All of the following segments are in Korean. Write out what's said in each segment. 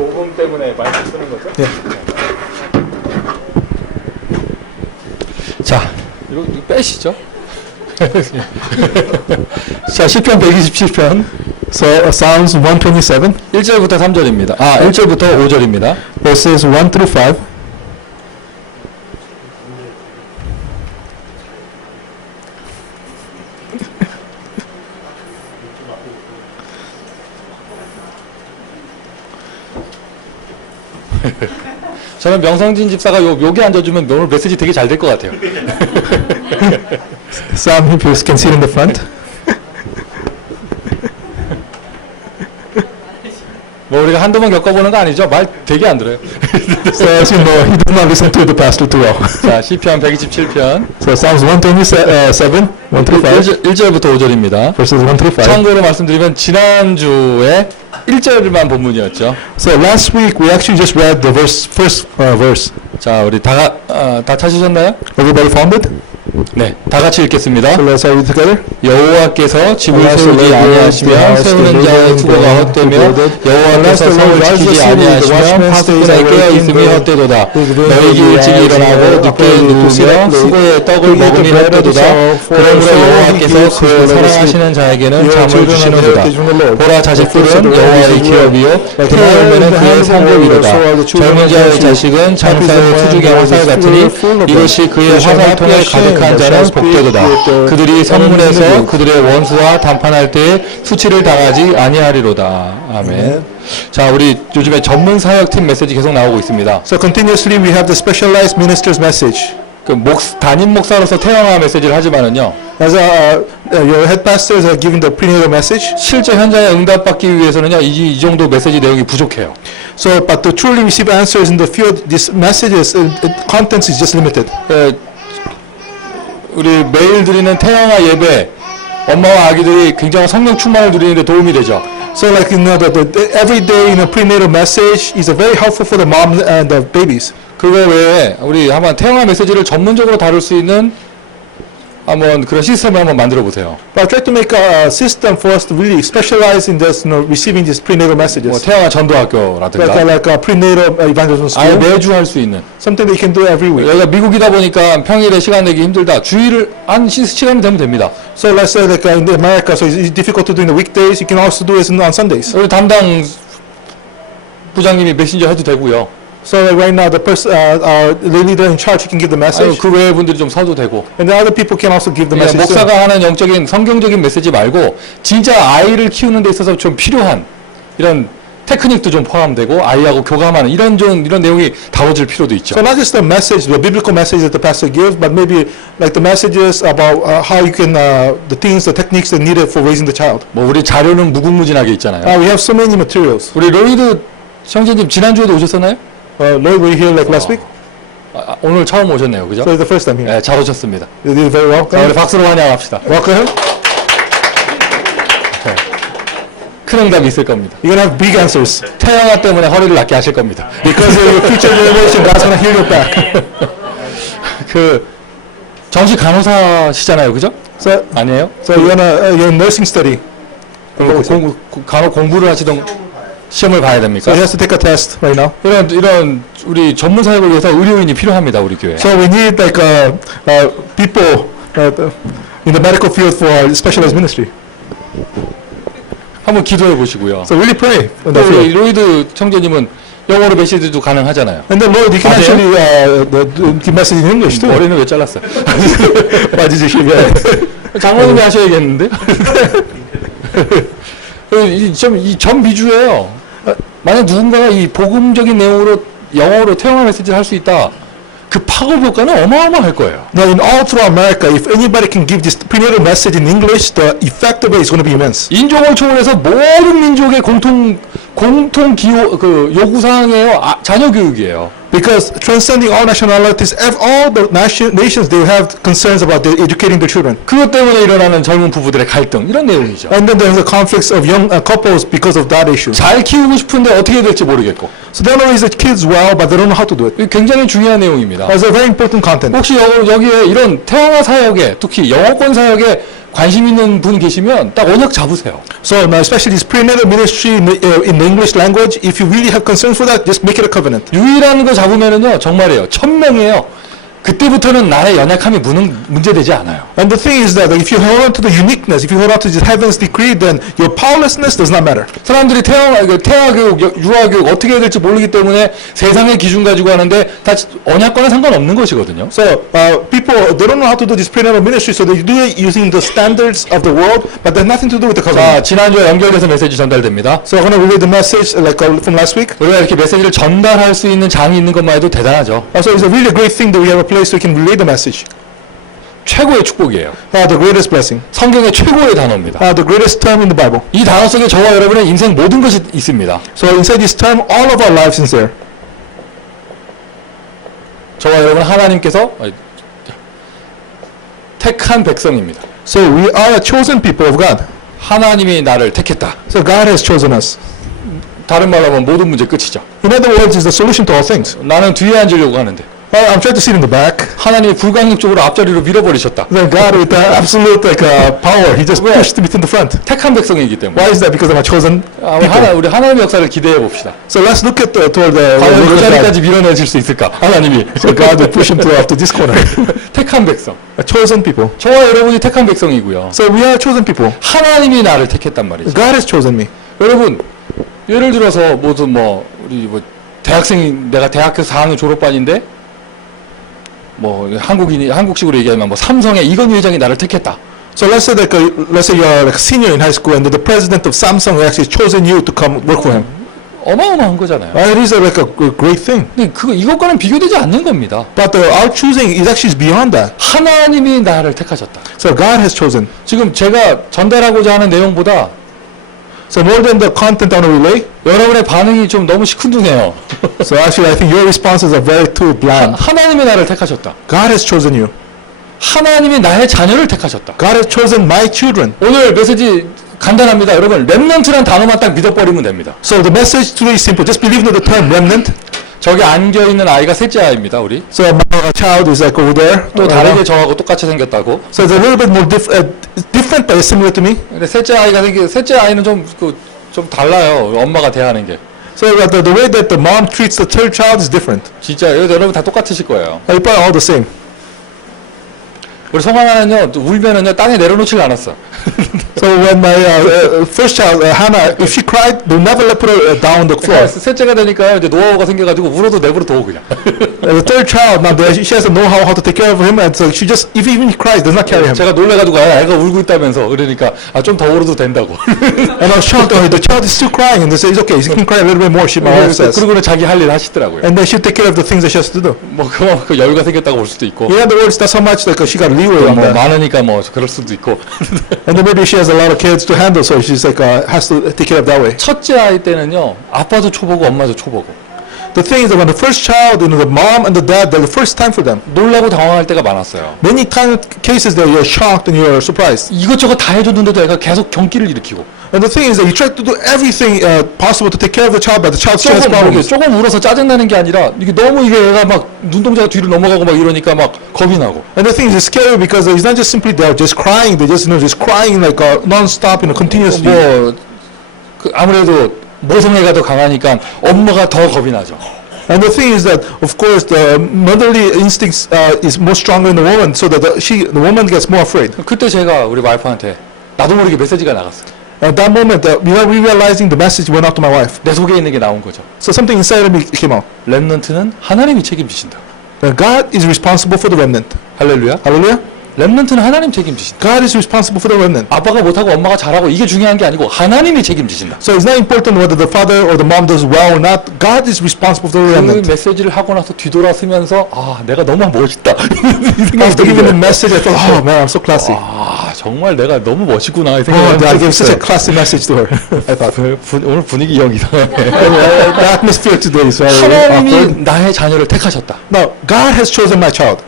녹음 때문에 마이크 쓰는 거죠? 네. 자, 이거 빼시죠? 자, 시편 127편. So, Psalms 127. 1절부터 3절입니다. 1절부터 5절입니다. Verses 1 through 5. 저는 명성진 집사가 여기 앉아주면 오늘 메시지 되게 잘 될 것 같아요. Some people can sit in the front. 뭐 우리가 한두 번 겪어보는 거 아니죠? 말 되게 안 들어요. So as you know, he does not listen to the pastor too well. 자, 시편 127편. So Psalms 127, 1 through 5. 1절부터 5절입니다. Verses 1 through 5. 참고로 말씀드리면 지난주에 1절만 본문이었죠. So last week we actually just read the first verse. 자, 우리 다 찾으셨나요? Everybody found it? 네, 다 같이 읽겠습니다. So let's read it together. 여호와께서 집을 세우지 아니하시며 세우는 자의 수고가 헛되며 여호와께서 성을 지키지 아니하시며 파수꾼의 깨어있음이 헛되도다. 너희 일찍이 일어나고 늦게 누우며 수고의 떡을 먹음이 헛되도다. 그러므로 여호와께서 그를 사랑하시는 자에게는 잠을 주시는도다. 보라, 자식들은 여호와의 기업이요 태의 열매는 그의 상급이로다. 젊은 자의 자식은 장사의 투죽의 화살 같으니 이것이 그의 화살통에 가득한 자는 복되도다. 그들이 성문에서 그들의 원수와 담판할 때에 수치를 당하지 아니하리로다. 아멘. 자, 우리 요즘에 전문 사역팀 메시지 계속 나오고 있습니다. So continuously we have the specialized ministers message. 그 담임 목사로서 태영아 메시지를 하지만은요. As your head pastors are giving the prenatal message. 실제 현장에 응답받기 위해서는요, 이 정도 메시지 내용이 부족해요. So, but to truly receive answers in the field, this messages contents is just limited. 우리 매일 드리는 태영아 예배, 엄마와 아기들이 굉장한 성령 충만을 누리는데 도움이 되죠. So, like you know, the every day in a prenatal message is very helpful for the moms and the babies. 그거 외에 우리 한번 태영아 메시지를 전문적으로 다룰 수 있는 한번 그런 시스템을 한번 만들어 보세요. But I try to make a system for us to really specialize in this, receiving these prenatal messages. 뭐 태영아 전도학교라든가. Like a prenatal evangelism 아예 school. 매주 할 수 있는. Something they can do every week. 여기가 미국이다 보니까 평일에 시간 내기 힘들다. 주일을 한 시간이 되면 됩니다. So let's say like in America, so it's difficult to do in the weekdays. You can also do it on Sundays. 우리 담당 부장님이 메신저 해도 되고요. So like right now, the person, our leader in charge, can give the message. 그 외의 분들이 좀 서도 되고. And the other people can also give the message. 목사가 하는 영적인 성경적인 메시지 말고 진짜 아이를 키우는 데 있어서 좀 필요한 이런 테크닉도 좀 포함되고 아이하고 교감하는 이런 내용이 다뤄질 필요도 있죠. So not just the message, the biblical message that the pastor gives, but maybe like the messages about how you can, the things, the techniques that needed for raising the child. 뭐 우리 자료는 무궁무진하게 있잖아요. We have so many materials. 우리 로이드 형제님 지난주에도 오셨었나요? Lloyd, were you here like last week? 오늘 처음 오셨네요, 그죠? So it's the first time here. 네, 잘 오셨습니다. You did very well. 자, 우리 박수로 환영합시다. Welcome. 큰 응답이 있을 겁니다. You're gonna have big answers. 태영아 때문에 허리를 낫게 하실 겁니다. Because of your future generation, God's gonna heal your back. 그 정식 간호사시잖아요, 그죠? So 아니에요? you're in nursing study. 간호 공부를 하시던 시험을 봐야 됩니까? So he has to take a test right now. 이런 우리 전문 사역을 위해서 의료인이 필요합니다, 우리 교회. So we need like people in the medical field for our specialized ministry. 한번 기도해 보시고요. So really pray. 또 우리 로이드 청재님은 영어로 메시지도 가능하잖아요. And then Lord, you can actually give message in English too. 머리는 왜 잘랐어요? Why did you shave your head? 장모님이 하셔야겠는데? 이전 비주예요. 만약 누군가가 이 복음적인 내용으로 영어로 태영아 메시지를 할 수 있다. 그 파급 효과는 어마어마할 거예요. Now, in all through America, if anybody can give this prenatal message in English, the effect of it is going to be immense. 인종을 초월해서 모든 민족의 공통 요구 사항이에요. 자녀 교육이에요. Because transcending all nationalities, all the nations, they have concerns about educating their children. 그것 때문에 일어나는 젊은 부부들의 갈등 이런 내용이죠. And then there's the conflicts of young couples because of that issue. 잘 키우고 싶은데 어떻게 해야 될지 모르겠고. So they don't raise the kids well, but they don't know how to do it. 굉장히 중요한 내용입니다. It's a very important content. 혹시 여기에 이런 태영아 사역에 특히 영어권 사역에 관심 있는 분 계시면 딱 언약 잡으세요. So now, especially this prenatal ministry in the English language, if you really have concerns for that, just make it a covenant. 유일한 거 잡으면은요, 정말이에요. 1000명이에요. 그때부터는 나의 연약함이 문제되지 않아요. And the thing is that if you hold on to the uniqueness, if you hold on to the heaven's decree, then your powerlessness does not matter. 사람들이 태아교육, 유아교육 어떻게 해야 될지 모르기 때문에 세상의 기준 가지고 하는데 다 언약과는 상관없는 것이거든요. So people, they don't know how to do this prenatal ministry, so they do it using the standards of the world, but there's nothing to do with the 자, covenant. 지난주에 연결돼서 메시지 전달됩니다. So I'm going to relay the message from last week. 우리가 이렇게 메시지를 전달할 수 있는 장이 있는 것만 해도 대단하죠. So it's a really great thing that we have a place so we can relay the message. 최고의 축복이에요. The greatest blessing. 성경의 최고의 단어입니다. The greatest term in the Bible. 이 단어 속에 저와 여러분의 인생 모든 것이 있습니다. So inside this term, all of our lives is there. 저와 여러분 하나님께서 택한 백성입니다. So we are a chosen people of God. 하나님이 나를 택했다. So God has chosen us. 다른 말로 하면 모든 문제 끝이죠. In other words, it's the solution to all things. 나는 뒤에 앉으려고 하는데 I'm trying to sit in the back. 하나님이 불강력적으로 앞자리로 밀어버리셨다. Then God, with absolute power, He just pushed me to the front. 택한 백성이기 때문에. Why is that? Because I'm a chosen people. 우리 하나님의 역사를 기대해 봅시다. So let's look at toward the 과연 그 God. 자리까지 밀어내실 수 있을까? 하나님이. So God will push him to this corner. 택한 백성. A chosen people. 저와 여러분이 택한 백성이고요. So we are chosen people. 하나님이 나를 택했단 말이죠. God has chosen me. 여러분, 예를 들어서 우리 내가 대학교 4학년 졸업반인데 한국식으로 얘기하면 삼성의 이건희 회장이 나를 택했다. So let's say you're like a senior in high school and the president of Samsung actually chosen you to come work for him. 어마어마한 거잖아요. It is like a great thing. 근데 이것과는 비교되지 않는 겁니다. But our choosing is actually beyond that. 하나님이 나를 택하셨다. So God has chosen. 지금 제가 전달하고자 하는 내용보다 So more than the content on the relay, 여러분의 반응이 좀 너무 시큰둥해요. So actually I think your responses are very too bland. 하나님이 나를 택하셨다. God has chosen you. 하나님이 나의 자녀를 택하셨다. God has chosen my children. 오늘 메시지 간단합니다. 여러분, 렘넌트란 단어만 딱 믿어버리면 됩니다. So the message today is simple. Just believe in the term remnant. 저기 안겨있는 아이가 셋째 아이입니다, 우리. So my child is like over there. 또 다르게 저하고 똑같이 생겼다고. So it's a little bit more different but similar to me. 근데 셋째 아이는 좀 달라요. 엄마가 대하는 게. So the way that the mom treats the third child is different. 진짜 여러분 다 똑같으실 거예요. They probably all the same. 우리 성하나는요, 울면은요, 땅에 내려놓질 않았어. So when my first child, Hannah, if she cried, they'll never let her down the floor. 셋째가 되니까 이제 노하우가 생겨가지고 울어도 내버려 둬 그냥. The third child, now she has to know how to take care of him, and so she just, if even he cries, does not carry him. 제가 놀래가지고 애가 울고 있다면서 그러니까 좀 더 울어도 된다고. And I was shocked. The child is still crying, and they say it's okay. He can cry a little bit more. My wife says. 그러고는 자기 할 일 하시더라고요. And then she'll take care of the things that she has to do. 그 여유가 생겼다고 볼 수도 있고. In other words, that's how much like she got leeway on that. 많으니까 그럴 수도 있고. And then maybe she has a lot of kids to handle, so she's like has to take care of that way. 첫째 아이 때는요, 아빠도 초보고 엄마도 초보고. The thing is that when the first child, the mom and the dad, they're the first time for them. 놀라고 당황할 때가 많았어요. Many cases that you're shocked and you're surprised. 이것저것 다 해줬는데도 애가 계속 경기를 일으키고. And the thing is that you try to do everything possible to take care of the child, but the child still has problems. 조금 울어서 짜증나는 게 아니라 이게 너무 애가 막 눈동자가 뒤로 넘어가고 막 이러니까 막 겁이 나고. And the thing is, it's scary because it's not just simply they're just crying. They just just crying like non-stop, continuously. 아무래도 모성애가 더 강하니까 엄마가 더 겁이 나죠. And the thing is that, of course, the motherly instincts is more stronger in the woman, so that the woman gets more afraid. 그때 제가 우리 와이프한테 나도 모르게 메시지가 나갔어요. At that moment, without realizing, the message went out to my wife. 내 속에 있는 게 나온 거죠. So something inside of me came out. 렘넌트는 하나님이 책임지신다. God is responsible for the remnant. 할렐루야. Hallelujah. 렘넌트는 하나님 책임지신다. God is responsible for the remnant. 아빠가 못하고 엄마가 잘하고 이게 중요한 게 아니고 하나님이 책임지신다. So it's not important whether the father or the mom does well or not. God is responsible for the 그 remnant. 메시지를 하고 나서 뒤돌아서면서 내가 너무 멋있다. After giving the message, I thought, oh man, I'm so classy. 정말 내가 너무 멋있구나 이 Oh, 생각을 I gave such a classy message to her. I thought. 오늘 분위기 영 이상해. The atmosphere today is very 하나님이 awkward. 나의 자녀를 택하셨다. Now, God has chosen my child.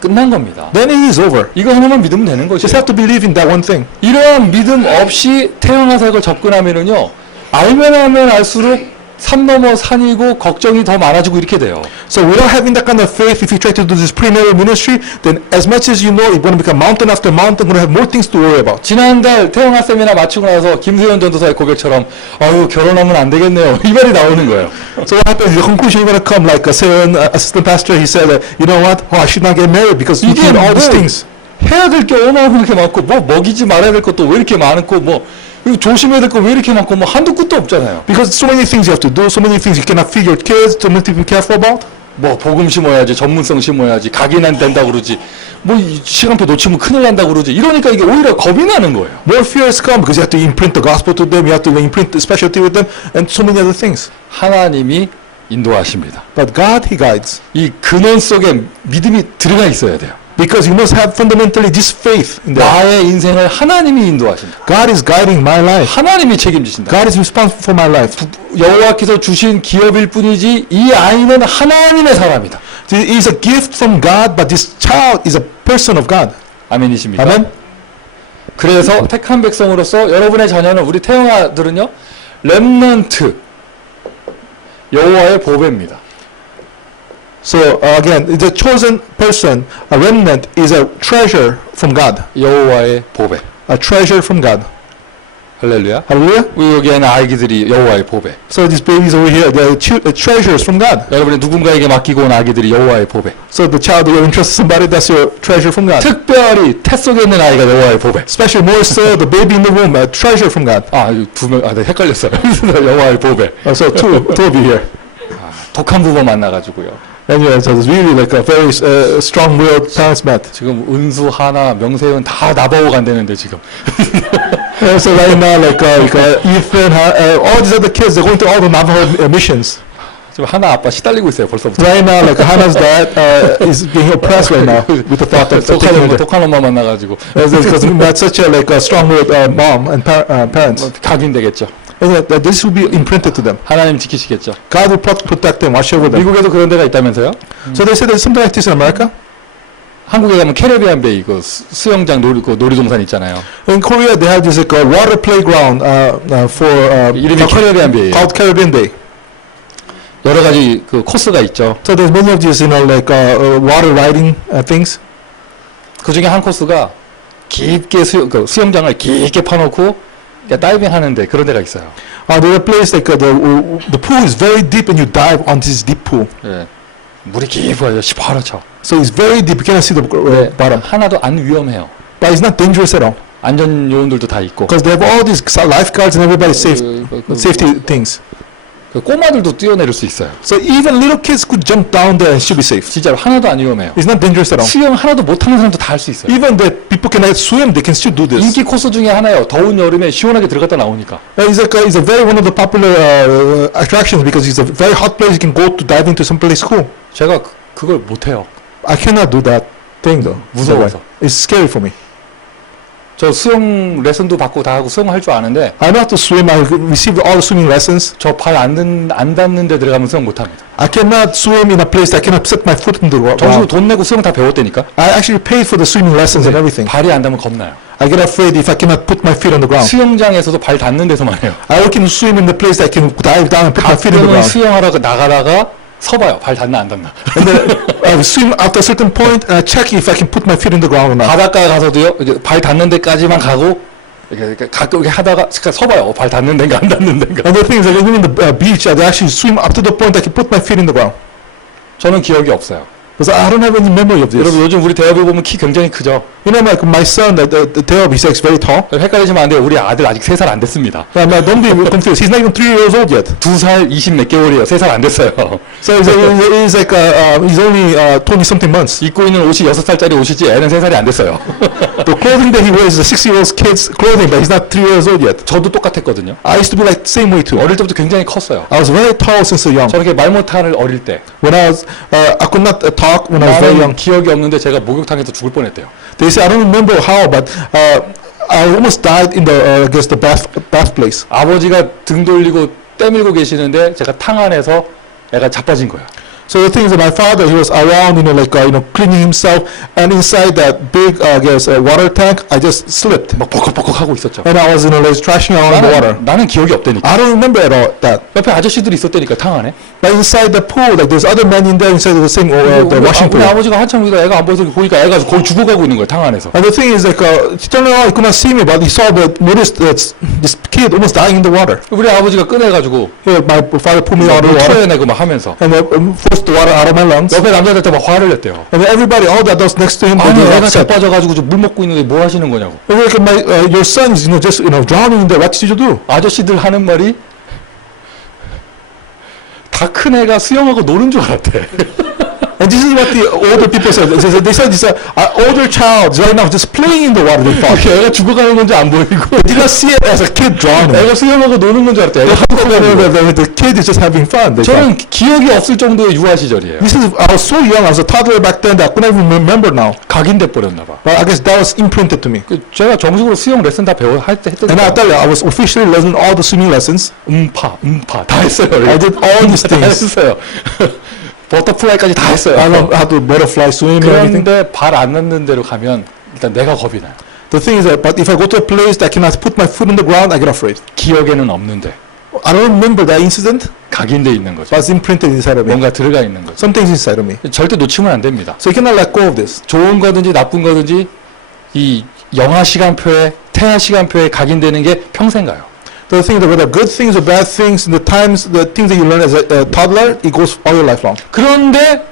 끝난 겁니다. Then it is over. 이거 하나만 믿으면 되는 거죠. Just have to believe in that one thing. 이러한 믿음 없이 태어나서 이걸 접근하면은요, 알면 알수록 산 넘어 산이고 걱정이 더 많아지고 이렇게 돼요. So without having that kind of faith, if you try to do this prenatal ministry, then as much as you know, you're going to become mountain after mountain, going to have more things to worry about. 지난달 태영아 세미나 마치고 나서 김수현 전도사의 고백처럼 아유 결혼하면 안 되겠네요. 이 말이 나오는 거예요. So what happens? The conclusion you're going to come like a certain assistant pastor. He said, you know what? Oh, I should not get married because you 이게 need all these 뭐 things. 해야 될 게 얼마나 그렇게 많고 뭐 먹이지 말아야 될 것도 왜 이렇게 많고 뭐 그리고 조심해야 될 거 왜 이렇게 많고 뭐 한두 끝도 없잖아요. Because so many things you have to do, so many things you cannot feed your kids, so many things to be careful about. 뭐 복음 심어야지, 전문성 심어야지, 각인 안 된다고 그러지, 뭐 시간표 놓치면 큰일 난다고 그러지. 이러니까 이게 오히려 겁이 나는 거예요. More fears come because you have to imprint the gospel to them, you have to imprint the specialty with them, and so many other things. 하나님이 인도하십니다. But God, He guides. 이 근원 속에 믿음이 들어가 있어야 돼요. Because you must have fundamentally this faith in that. 나의 인생을 하나님이 인도하신다. God is guiding my life. 하나님이 책임지신다. God is responsible for my life. 여호와께서 주신 기업일 뿐이지 이 아이는 하나님의 사람이다. It is a gift from God, but this child is a person of God. 아멘이십니까? Amen. 그래서 택한 백성으로서 여러분의 자녀는 우리 태영아들은요 렘넌트 여호와의 보배입니다. So again, the chosen person, a remnant, is a treasure from God. 여호와의 보배. A treasure from God. 할렐루야. Hallelujah. 우리 여기에는 아기들이 여호와의 보배. So these babies over here, they are treasures from God. 여러분이 누군가에게 맡기고 온 아기들이 여호와의 보배. So the child that you're entrusted to somebody, that's your treasure from God. 특별히 태 속에 있는 아이가 여호와의 보배. Especially more so, the baby in the womb, a treasure from God. 아, 두 명, 아, 네, 헷갈렸어요. 여호와의 보배. So two of you here. 독한 부모 만나가지고요. Anyway, so it's really like a very strong-willed parents met. 지금 은수, 하나, 명세윤 다 나보고 간다는데 지금. So right now, like Ethan, all these other kids, they're going to all the Navajo missions. 지금 하나 아빠 시달리고 있어요, 벌써부터. Right now, like Hannah's dad is being oppressed right now with the thought of taking her. 독한 엄마 만나가지고. Because we met such a strong-willed mom and parents. 각인되겠죠. And that this will be imprinted to them. 하나님 지키시겠죠. God will protect them, watch over them. 미국에도 그런 데가 있다면서요? So they said there's something like this in America. 한국에 가면 캐리비안 베이 그 수영장 놀이동산 있잖아요. In Korea, they have this like a water playground for 이름이 캐리비안 베이예요. called Caribbean Bay. 여러 가지 그 코스가 있죠. So there's many of these, like water riding things. 그 중에 한 코스가 깊게 수영장을 깊게 파놓고 다이빙 하는데 그런 데가 있어요. There's a place like the pool is very deep and you dive on this deep pool. 예. 물이 깊어요. 시퍼렇죠. So it's very deep. You cannot see the bottom. 하나도 안 위험해요. But it's not dangerous at all. 안전 요원들도 다 있고. Because they have all these lifeguards and everybody's safety things. 그 꼬마들도 뛰어내릴 수 있어요. So even little kids could jump down there and should be safe. 진짜로 하나도 안 위험해요. It's not dangerous at all. 수영 하나도 못하는 사람도 다 할 수 있어요. Even the people cannot swim, they can still do this. 인기 코스 중에 하나예요. 더운 여름에 시원하게 들어갔다 나오니까. It's a very one of the popular attractions because it's a very hot place. You can go to dive into some place cool. 제가 그걸 못해요. I cannot do that thing though. 무서워서. It's scary for me. 저 수영 레슨도 받고 다 하고 수영할 줄 아는데 I know how to swim. I received all the swimming lessons. 저 발 안 닿는 데 들어가면 수영 못합니다. I cannot swim in a place that I cannot set my foot in the water. 정식으로 돈 내고 수영 다 배웠다니까. I actually paid for the swimming lessons and everything. 발이 안 닿으면 겁나요. I get afraid if I cannot put my feet on the ground. 수영장에서도 발 닿는 데서만 해요. I can swim in the place that I can dive down and put my feet on the 가끔은 ground. 수영하다가 나가다가 서봐요. 발 닿나 안 닿나. And then I swim after a certain point and I check if I can put my feet in the ground or not. 바닷가에 가서도요. 이렇게 발 닿는 데까지만 가고 이렇게 가끔 이렇게 하다가 서봐요. 발 닿는 데인가 안 닿는 데인가. And the thing is that even in the beach, I actually swim up to the point I can put my feet in the ground. 저는 기억이 없어요. Because I don't have any memory of this. 여러분 요즘 우리 대업이 보면 키 굉장히 크죠. You know, like my son, the Theo, he's very tall. 헷갈리시면 안 돼요. 우리 아들 아직 3살 안 됐습니다. Don't be confused. He's not even 3 years old yet. 2살 20 몇 개월이에요. 3살 안 됐어요. So he's like he's only 20 something months. 입고 있는 옷이 6살짜리 옷이지 애는 3살이 안 됐어요. The clothing that he wears is a 6-year-old kid's clothing, but he's not 3 years old yet. 저도 똑같았거든요. I used to be like same way too. 어릴 때부터 굉장히 컸어요. I was very tall since young. 저렇게 말 못하는 어릴 때. When I could not talk when I was very young. 기억이 없는데 제가 목욕탕에서 죽을 뻔했대요. They say I don't remember how, but I almost died in the the bath place. 아버지가 등 돌리고 떼밀고 계시는데 제가 탕 안에서 애가 자빠진 거야. So the thing is that my father, he was around, cleaning himself, and inside that big, water tank, I just slipped. 막 벌컥벌컥 하고 있었죠. And I was, trashing around the water. 나는 기억이 없다니까. I don't remember at all that. 옆에 아저씨들이 있었다니까 탕 안에. But inside the pool, like there's other men in there inside the same, the washing 우리 pool. 아버지가 한참 여기다 애가 안 보여서 보니까 애가 거의 죽어가고 있는 거야 탕 안에서. And the thing is, he turned around, he could not see me, but he noticed that this kid almost dying in the water. 우리 아버지가 꺼내가지고 My father pulled me out of the water, 토해내고 막 하면서. and forced the water out of my lungs. 옆에 남자들 막 화를 냈대요. And then everybody, all the adults next to him, 아니 they were 애가 upset. 자빠져가지고 물 먹고 있는데 뭐 하시는 거냐고. And like, your son is, just, drowning in there. What did you do? 아저씨들 하는 말이 다 큰 애가 수영하고 노는 줄 알았대. And this is what the older people said. They said this older child right now just playing in the water. They thought. 애가 죽어가는 건지 안 보이고 They did not see it as a kid drowning. 애가 수영하고 노는 건 줄 알았대. 애가 The kid is just having fun. They thought. 저는 기억이 없을 정도의 유아 시절이에요. I was so young. I was a toddler back then that I couldn't even remember now. 각인돼 버렸나 봐. But I guess that was imprinted to me. 제가 정식으로 수영 레슨 다 했던. And I tell you, I was officially learning all the swimming lessons. 다 했어요. I did all these 다 things. 했어요. 버터플라이까지 다 했어요. I know how to butterfly swim and everything. 그런데 발 안 넣는 데로 가면 일단 내가 겁이 나요. The thing is that, but if I go to a place that I cannot put my foot on the ground, I get afraid. 기억에는 없는데 I don't remember that incident, 각인돼 있는 거죠. but it's imprinted inside of me. 뭔가 들어가 있는 거죠. Something's inside of me. 절대 놓치면 안 됩니다. So you cannot let go of this. 좋은 거든지 나쁜 거든지 이 영하 시간표에 태아 시간표에 각인되는 게 평생 가요. The thing that whether good things or bad things, the things that you learn as a toddler, it goes all your life long. 그런데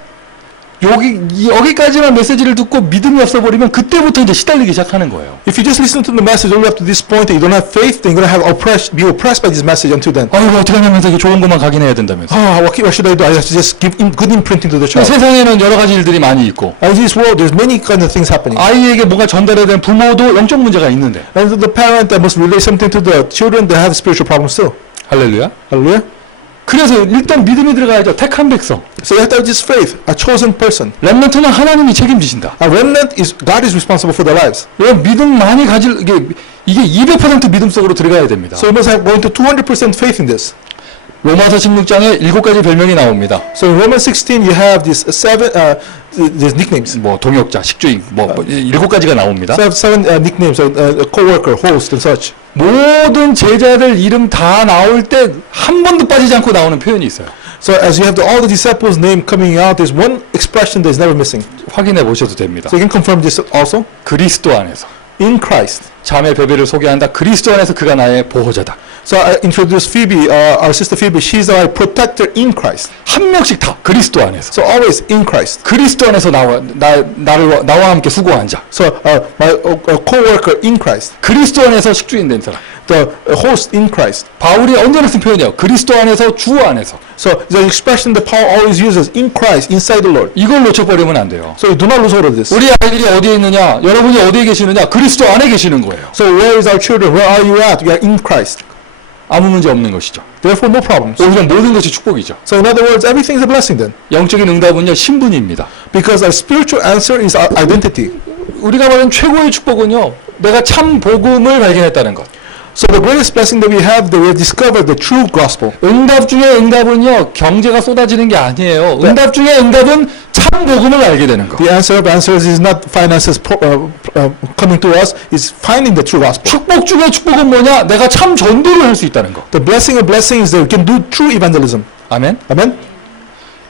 여기까지만 메시지를 듣고 믿음이 없어버리면 그때부터 이제 시달리기 시작하는 거예요. If you just listen to the message only up to this point, and you don't have faith, then you're gonna be oppressed by this message until then. 아이고 어떻게 하면서 이게 좋은 것만 각인해야 된다면서. What should I do? I have to just give good imprinting to the child. 세상에는 여러 가지 일들이 많이 있고 In this world, there's many kind of things happening. 아이에게 뭔가 전달해야 되는 부모도 영적 문제가 있는데. And the parent that must relay something to the children, they have spiritual problems too. 할렐루야. Hallelujah. 그래서 일단 믿음이 들어가야죠. 택한 백성. So you have to have this faith, a chosen person. 렘넌트는 하나님이 책임지신다. A remnant is God is responsible for their lives. 왜 믿음 많이 가질 이게 200% 믿음 속으로 들어가야 됩니다. So you must have going to 200% faith in this. 로마서 16장에 7가지 별명이 나옵니다. So in Romans 16 you have these these nicknames. 뭐 동역자, 식주인, 7가지가 나옵니다. So I have 7 nicknames, co-worker, host, and such. 모든 제자들 이름 다 나올 때 한 번도 빠지지 않고 나오는 표현이 있어요. So as you have all the disciples' name coming out, there's one expression that is never missing. 확인해 보셔도 됩니다. So you can confirm this also. 그리스도 안에서. In Christ. 자매 베베를 소개한다. 그리스도 안에서 그가 나의 보호자다. So I introduce Phoebe, our sister Phoebe. She's our protector in Christ. 한 명씩 다 그리스도 안에서. So always in Christ. 그리스도 안에서 나와 함께 수고한 자. So my co-worker in Christ. 그리스도 안에서 식주인 된 사람. The host in Christ. 바울이 언제나 쓴 표현이에요. 그리스도 안에서 주 안에서. So the expression that Paul always uses in Christ, inside the Lord. 이걸 놓쳐버리면 안 돼요. So you do not lose hold of this. 우리 아이들이 어디에 있느냐? 여러분이 어디에 계시느냐? 그리스도 안에 계시는 거예요. So where is our children? Where are you at? We are in Christ. 아무 문제 없는 것이죠. Therefore, no problems. 오히려 모든 것이 축복이죠. So in other words, everything is a blessing then. 영적인 응답은요, 신분입니다. Because our spiritual answer is our identity. 우리가 말하는 최고의 축복은요, 내가 참 복음을 발견했다는 것. So the greatest blessing that we have, that we have discovered the true gospel. 응답 중에 응답은요, 경제가 쏟아지는 게 아니에요. 응답 중에 응답은 참 복음을 알게 되는 것. The answer of answers is not finances coming to us, is finding the true gospel. 축복 중에 축복은 뭐냐? 내가 참 전도를 할 수 있다는 것. The blessing of blessings is that we can do true evangelism. 아멘. Amen.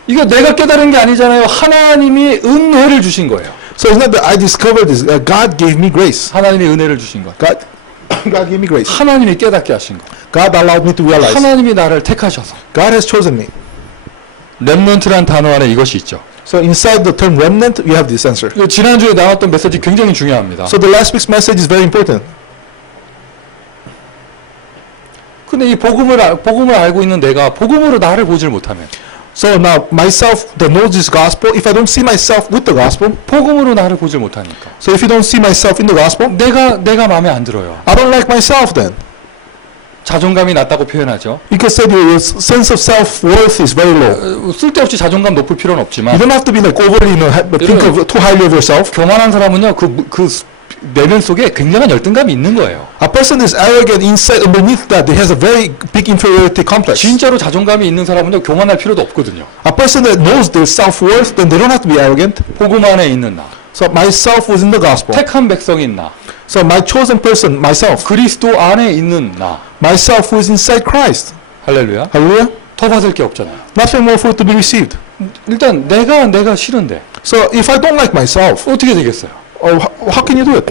이거 내가 깨달은 게 아니잖아요. 하나님이 은혜를 주신 거예요. So it's not that I discovered this. God gave me grace. 하나님이 은혜를 주신 것. God gave me grace. 하나님이 깨닫게 하신 것. God allowed me to realize. 하나님이 나를 택하셔서. God has chosen me. 렘넌트란 단어 안에 이것이 있죠. So inside the term remnant, we have this answer. 지난주에 나왔던 메시지 굉장히 중요합니다. So the last week's message is very important. 근데 이 복음을 알고 있는 내가 복음으로 나를 보질 못하면 So now myself that knows this gospel, if I don't see myself with the gospel, 복음으로 나를 보질 못하니까 so if you don't see myself in the gospel, 내가 마음에 안 들어요. I don't like myself then. 자존감이 낮다고 표현하죠. You can say your sense of self-worth is very low. 쓸데없이 자존감 높일 필요는 You 없지만 don't have to be like overly, think of too highly of yourself. 교만한 사람은요 그 내면 속에 굉장한 열등감이 있는 거예요. A person is arrogant inside, underneath that, he has a very big inferiority complex. 진짜로 자존감이 있는 사람은요, 교만할 필요도 없거든요. A person that knows their self-worth, then they don't have to be arrogant. 복음 안에 있는 나, So myself was in the gospel. 택한 백성인 나, So my chosen person, myself. 그리스도 안에 있는 나. Myself who is inside Christ. 할렐루야. Hallelujah. 더 받을 게 없잖아요. Nothing more for it to be received. 일단 내가 싫은데 So if I don't like myself, 어떻게 되겠어요? how can you do it?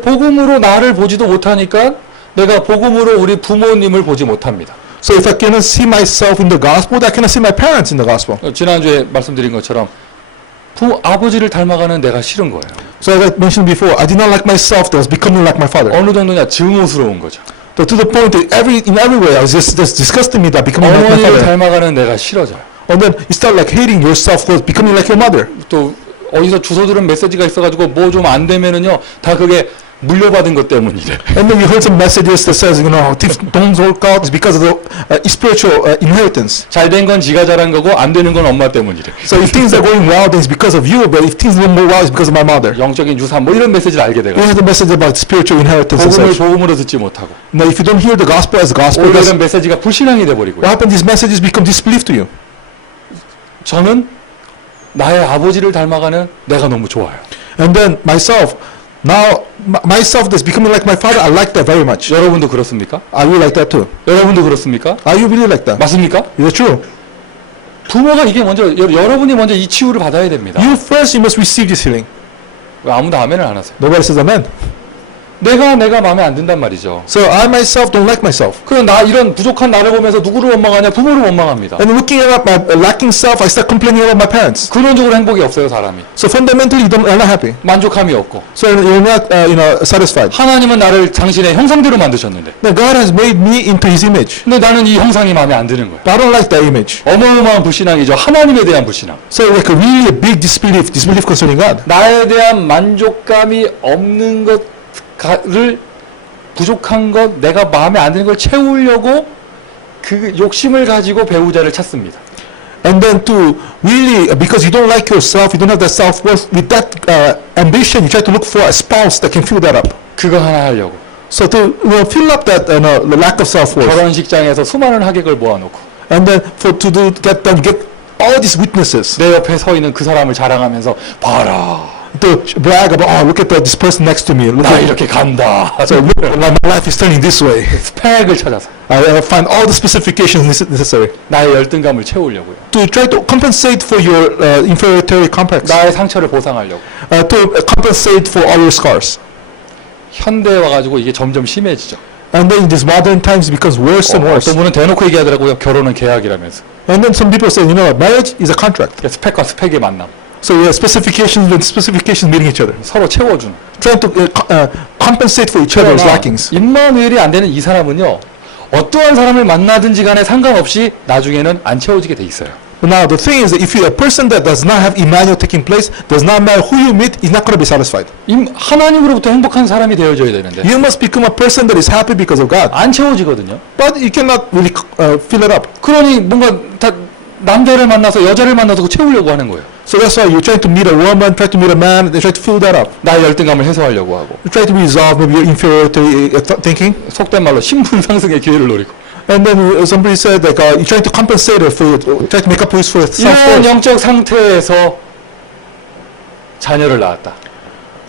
복음으로 나를 보지도 못하니까 내가 복음으로 우리 부모님을 보지 못합니다. So if I cannot see myself in the gospel, then I cannot see my parents in the gospel. 지난주에 말씀드린 것처럼 아버지를 닮아가는 내가 싫은 거예요. So as I mentioned before, I did not like myself that was becoming like my father. 어느 정도냐 증오스러운 거죠. So to the point that in every way, I was just disgusting me that becoming like my 어머니를 father. 닮아가는 내가 싫어져요. And then you start like hating yourself for becoming like your mother. 또 어디서 주워 들은 메시지가 있어가지고 뭐 좀 안 되면은요 다 그게 물려받은 것 때문이래. And then you heard some messages that says, things don't work out. It's because of the spiritual inheritance. 잘된 건 지가 잘한 거고 안 되는 건 엄마 때문이래. So if things are going well, then it's because of you. But if things don't go well, it's because of my mother. 영적인 유산 뭐 이런 메시지를 알게 We 돼가지고 have the message about spiritual inheritance and 복음을 such. 복음으로 듣지 못하고 Now, if you don't hear the gospel as the gospel, 오히려 what 이런 메시지가 불신앙이 돼버리고요. happens? These messages become disbelief to you. 저는 나의 아버지를 닮아가는 내가 너무 좋아요. And then myself, now myself that's becoming like my father, I like that very much. 여러분도 그렇습니까? Are you like that too? 여러분도 그렇습니까? Are you really like that? 맞습니까? Is it true? 부모가 이게 먼저 여러분이 먼저 이 치유를 받아야 됩니다. You first, you must receive this healing. 왜 아무도 아멘을 안 하세요? Nobody says amen. 내가 마음에 안 든단 말이죠. So I myself don't like myself. 그럼 나 이런 부족한 나를 보면서 누구를 원망하냐? 부모를 원망합니다. And looking at my lacking self, I start complaining about my parents. 근원적으로 행복이 없어요, 사람이. So fundamentally, you're not happy. 만족함이 없고. So you're not, satisfied. 하나님은 나를 당신의 형상대로 만드셨는데. Now God has made me into His image. 근데 나는 이 형상이 마음에 안 드는 거예요. But I don't like that image. 어마어마한 불신앙이죠. 하나님에 대한 불신앙. So like a really a big disbelief concerning God. 나에 대한 만족감이 없는 것을 부족한 것, 내가 마음에 안 드는 걸 채우려고 그 욕심을 가지고 배우자를 찾습니다. And then to really, because you don't like yourself, you don't have that self-worth, with that ambition, you try to look for a spouse that can fill that up. 그거 하나 하려고. So to fill up that the lack of self-worth. 결혼식장에서 수많은 하객을 모아놓고 And then get all these witnesses 내 옆에 서 있는 그 사람을 자랑하면서 봐라. to brag about, look at this person next to me. Look 나 at, 이렇게 간다. so look, my life is turning this way. 스펙을 찾아서 I find all the specifications necessary 나의 열등감을 채우려고요. to try to compensate for your inferiority complex, 나의 상처를 보상하려고. to compensate for all your scars. 현대에 와가지고 이게 점점 심해지죠. And then in these modern times, it becomes worse and worse. 어떤 분은 대놓고 얘기하더라고요. 결혼은 계약이라면서. And then some people say, marriage is a contract. 스펙과 스펙의 만남. So specifications with specifications meeting each other, 서로 채워주는. trying to compensate for each other's lackings. 임마누엘이 안 되는 이 사람은요. 어떠한 사람을 만나든지 간에 상관없이 나중에는 안 채워지게 돼 있어요. Now the thing is that if you're a person that does not have Emmanuel taking place, does not matter who you meet, is not going to be satisfied. 하나님으로부터 행복한 사람이 되어줘야 되는데 You must become a person that is happy because of God. 안 채워지거든요. But you cannot really fill it up. 그러니 뭔가 다 남자를 만나서 여자를 만나서 채우려고 하는 거예요. So that's why you're trying to meet a woman, try to meet a man, they try to fill that up. 나의 열등감을 해소하려고 하고. You try to resolve maybe your inferiority thinking. 속된 말로 신분 상승의 기회를 노리고. And then somebody said like you're trying to compensate it for, try to make up for 이런 self-worth. 영적 상태에서 자녀를 낳았다.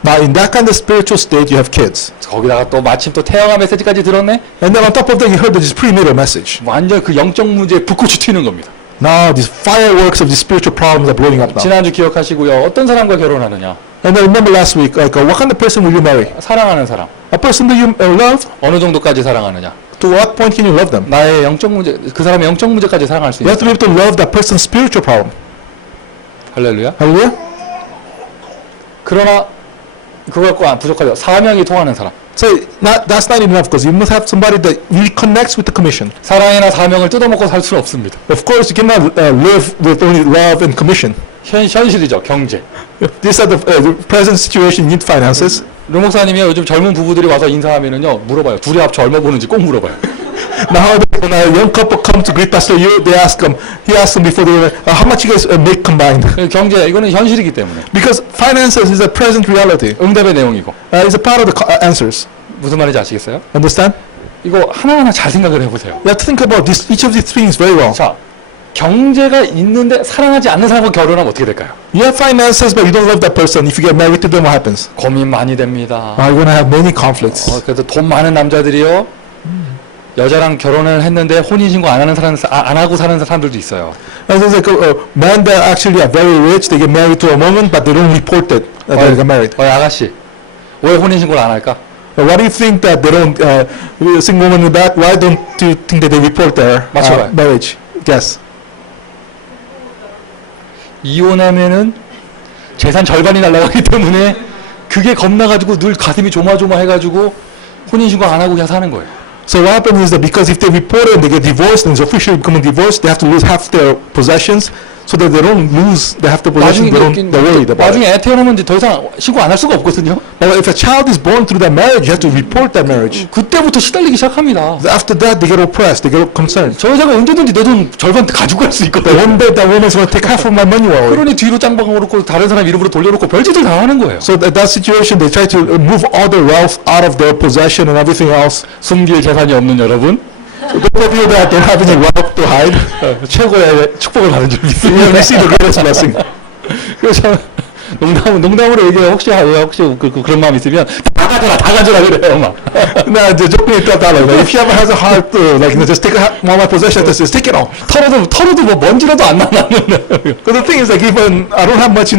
Now in that kind of spiritual state, you have kids. 거기다가 또 마침 또 태양아 메시지까지 들었네. And then on top of that, you heard this prenatal message. 완전 그 영적 문제에 불꽃이 튀는 겁니다. Now these fireworks of these spiritual problems are blowing up now. 지난주 기억하시고요. 어떤 사람과 결혼하느냐? And then remember last week, like what kind of person will you marry? 사랑하는 사람. A person that you love? 어느 정도까지 사랑하느냐? To what point can you love them? 나의 영적 문제, 그 사람의 영적 문제까지 사랑할 수 You have to 있는. be able to love that person's spiritual problem. 할렐루야. Hallelujah. 그러나 그거 갖고 부족하죠. 사명이 통하는 사람. So that's not enough because you must have somebody that really connects with the commission. 사랑이나 사명을 뜯어먹고 살 수는 없습니다. Of course, you cannot live with only love and commission. 현실이죠. 경제. These are the present situation. You need finances. 르 목사님이 요즘 젊은 부부들이 와서 인사하면은요 물어봐요. 둘이 합쳐 얼마 버는지 꼭 물어봐요. Now, when a young couple come to greet Pastor Yu, he ask them before they how much you guys make combined? 경제 이거는 현실이기 때문에 Because finances is a present reality. 응답의 내용이고 It's a part of the answers. 무슨 말인지 아시겠어요? Understand? 이거 하나하나 잘 생각을 해보세요. You have to think about this, each of these things very well. 자, 경제가 있는데 사랑하지 않는 사람과 결혼하면 어떻게 될까요? You have finances, but you don't love that person. If you get married to them, what happens? 고민 많이 됩니다. You're going to have many conflicts. 그래서 돈 많은 남자들이요, 여자랑 결혼을 했는데 혼인신고 안 하고 사는 사람들도 있어요. And there's like men that actually are very rich, they get married to a woman, but they don't report it that they got married. 아가씨, 왜 혼인신고를 안 할까? Why do you think that they don't, single women with that, why don't you think that they report their 맞춰봐요. marriage? Guess. 이혼하면은 재산 절반이 날아가기 때문에 그게 겁나가지고 늘 가슴이 조마조마해가지고 혼인신고 안 하고 그냥 사는 거예요. So what happens is that because if they report it and they get divorced and it's officially becoming divorced, they have to lose half their possessions so that they don't lose the half the possessions, they're worried about it. 나중에 애 태어나면 이제 더 이상 신고 안 할 수가 없거든요. But if a child is born through that marriage, you have to report that marriage. 그때부터 시달리기 시작합니다. After that, they get oppressed, they get concerned. 저 여자가 언제든지 내 돈 절반 가지고 갈 수 있거든요. One day that woman's going to take half of my money away. 그러니 뒤로 짱박아 놓고 다른 사람 이름으로 돌려놓고 별짓을 다 하는 거예요. So at that situation, they try to move all the wealth out of their possession and everything else. 숨길 재산이 없는 여러분, So those of you that don't have any wealth to hide, 최고의 축복을 받은 줄 you 믿습니다. receive the greatest blessing. 그래서 농담으로 얘기해. 혹시 그런 마음 있으면 다 가져라 그래요, 막. No, the joking about that, like, if you ever has a heart to, like, just take all my possessions, just take it all. 털어도 뭐 먼지라도 안 나는. Because the thing is, like, even I don't have much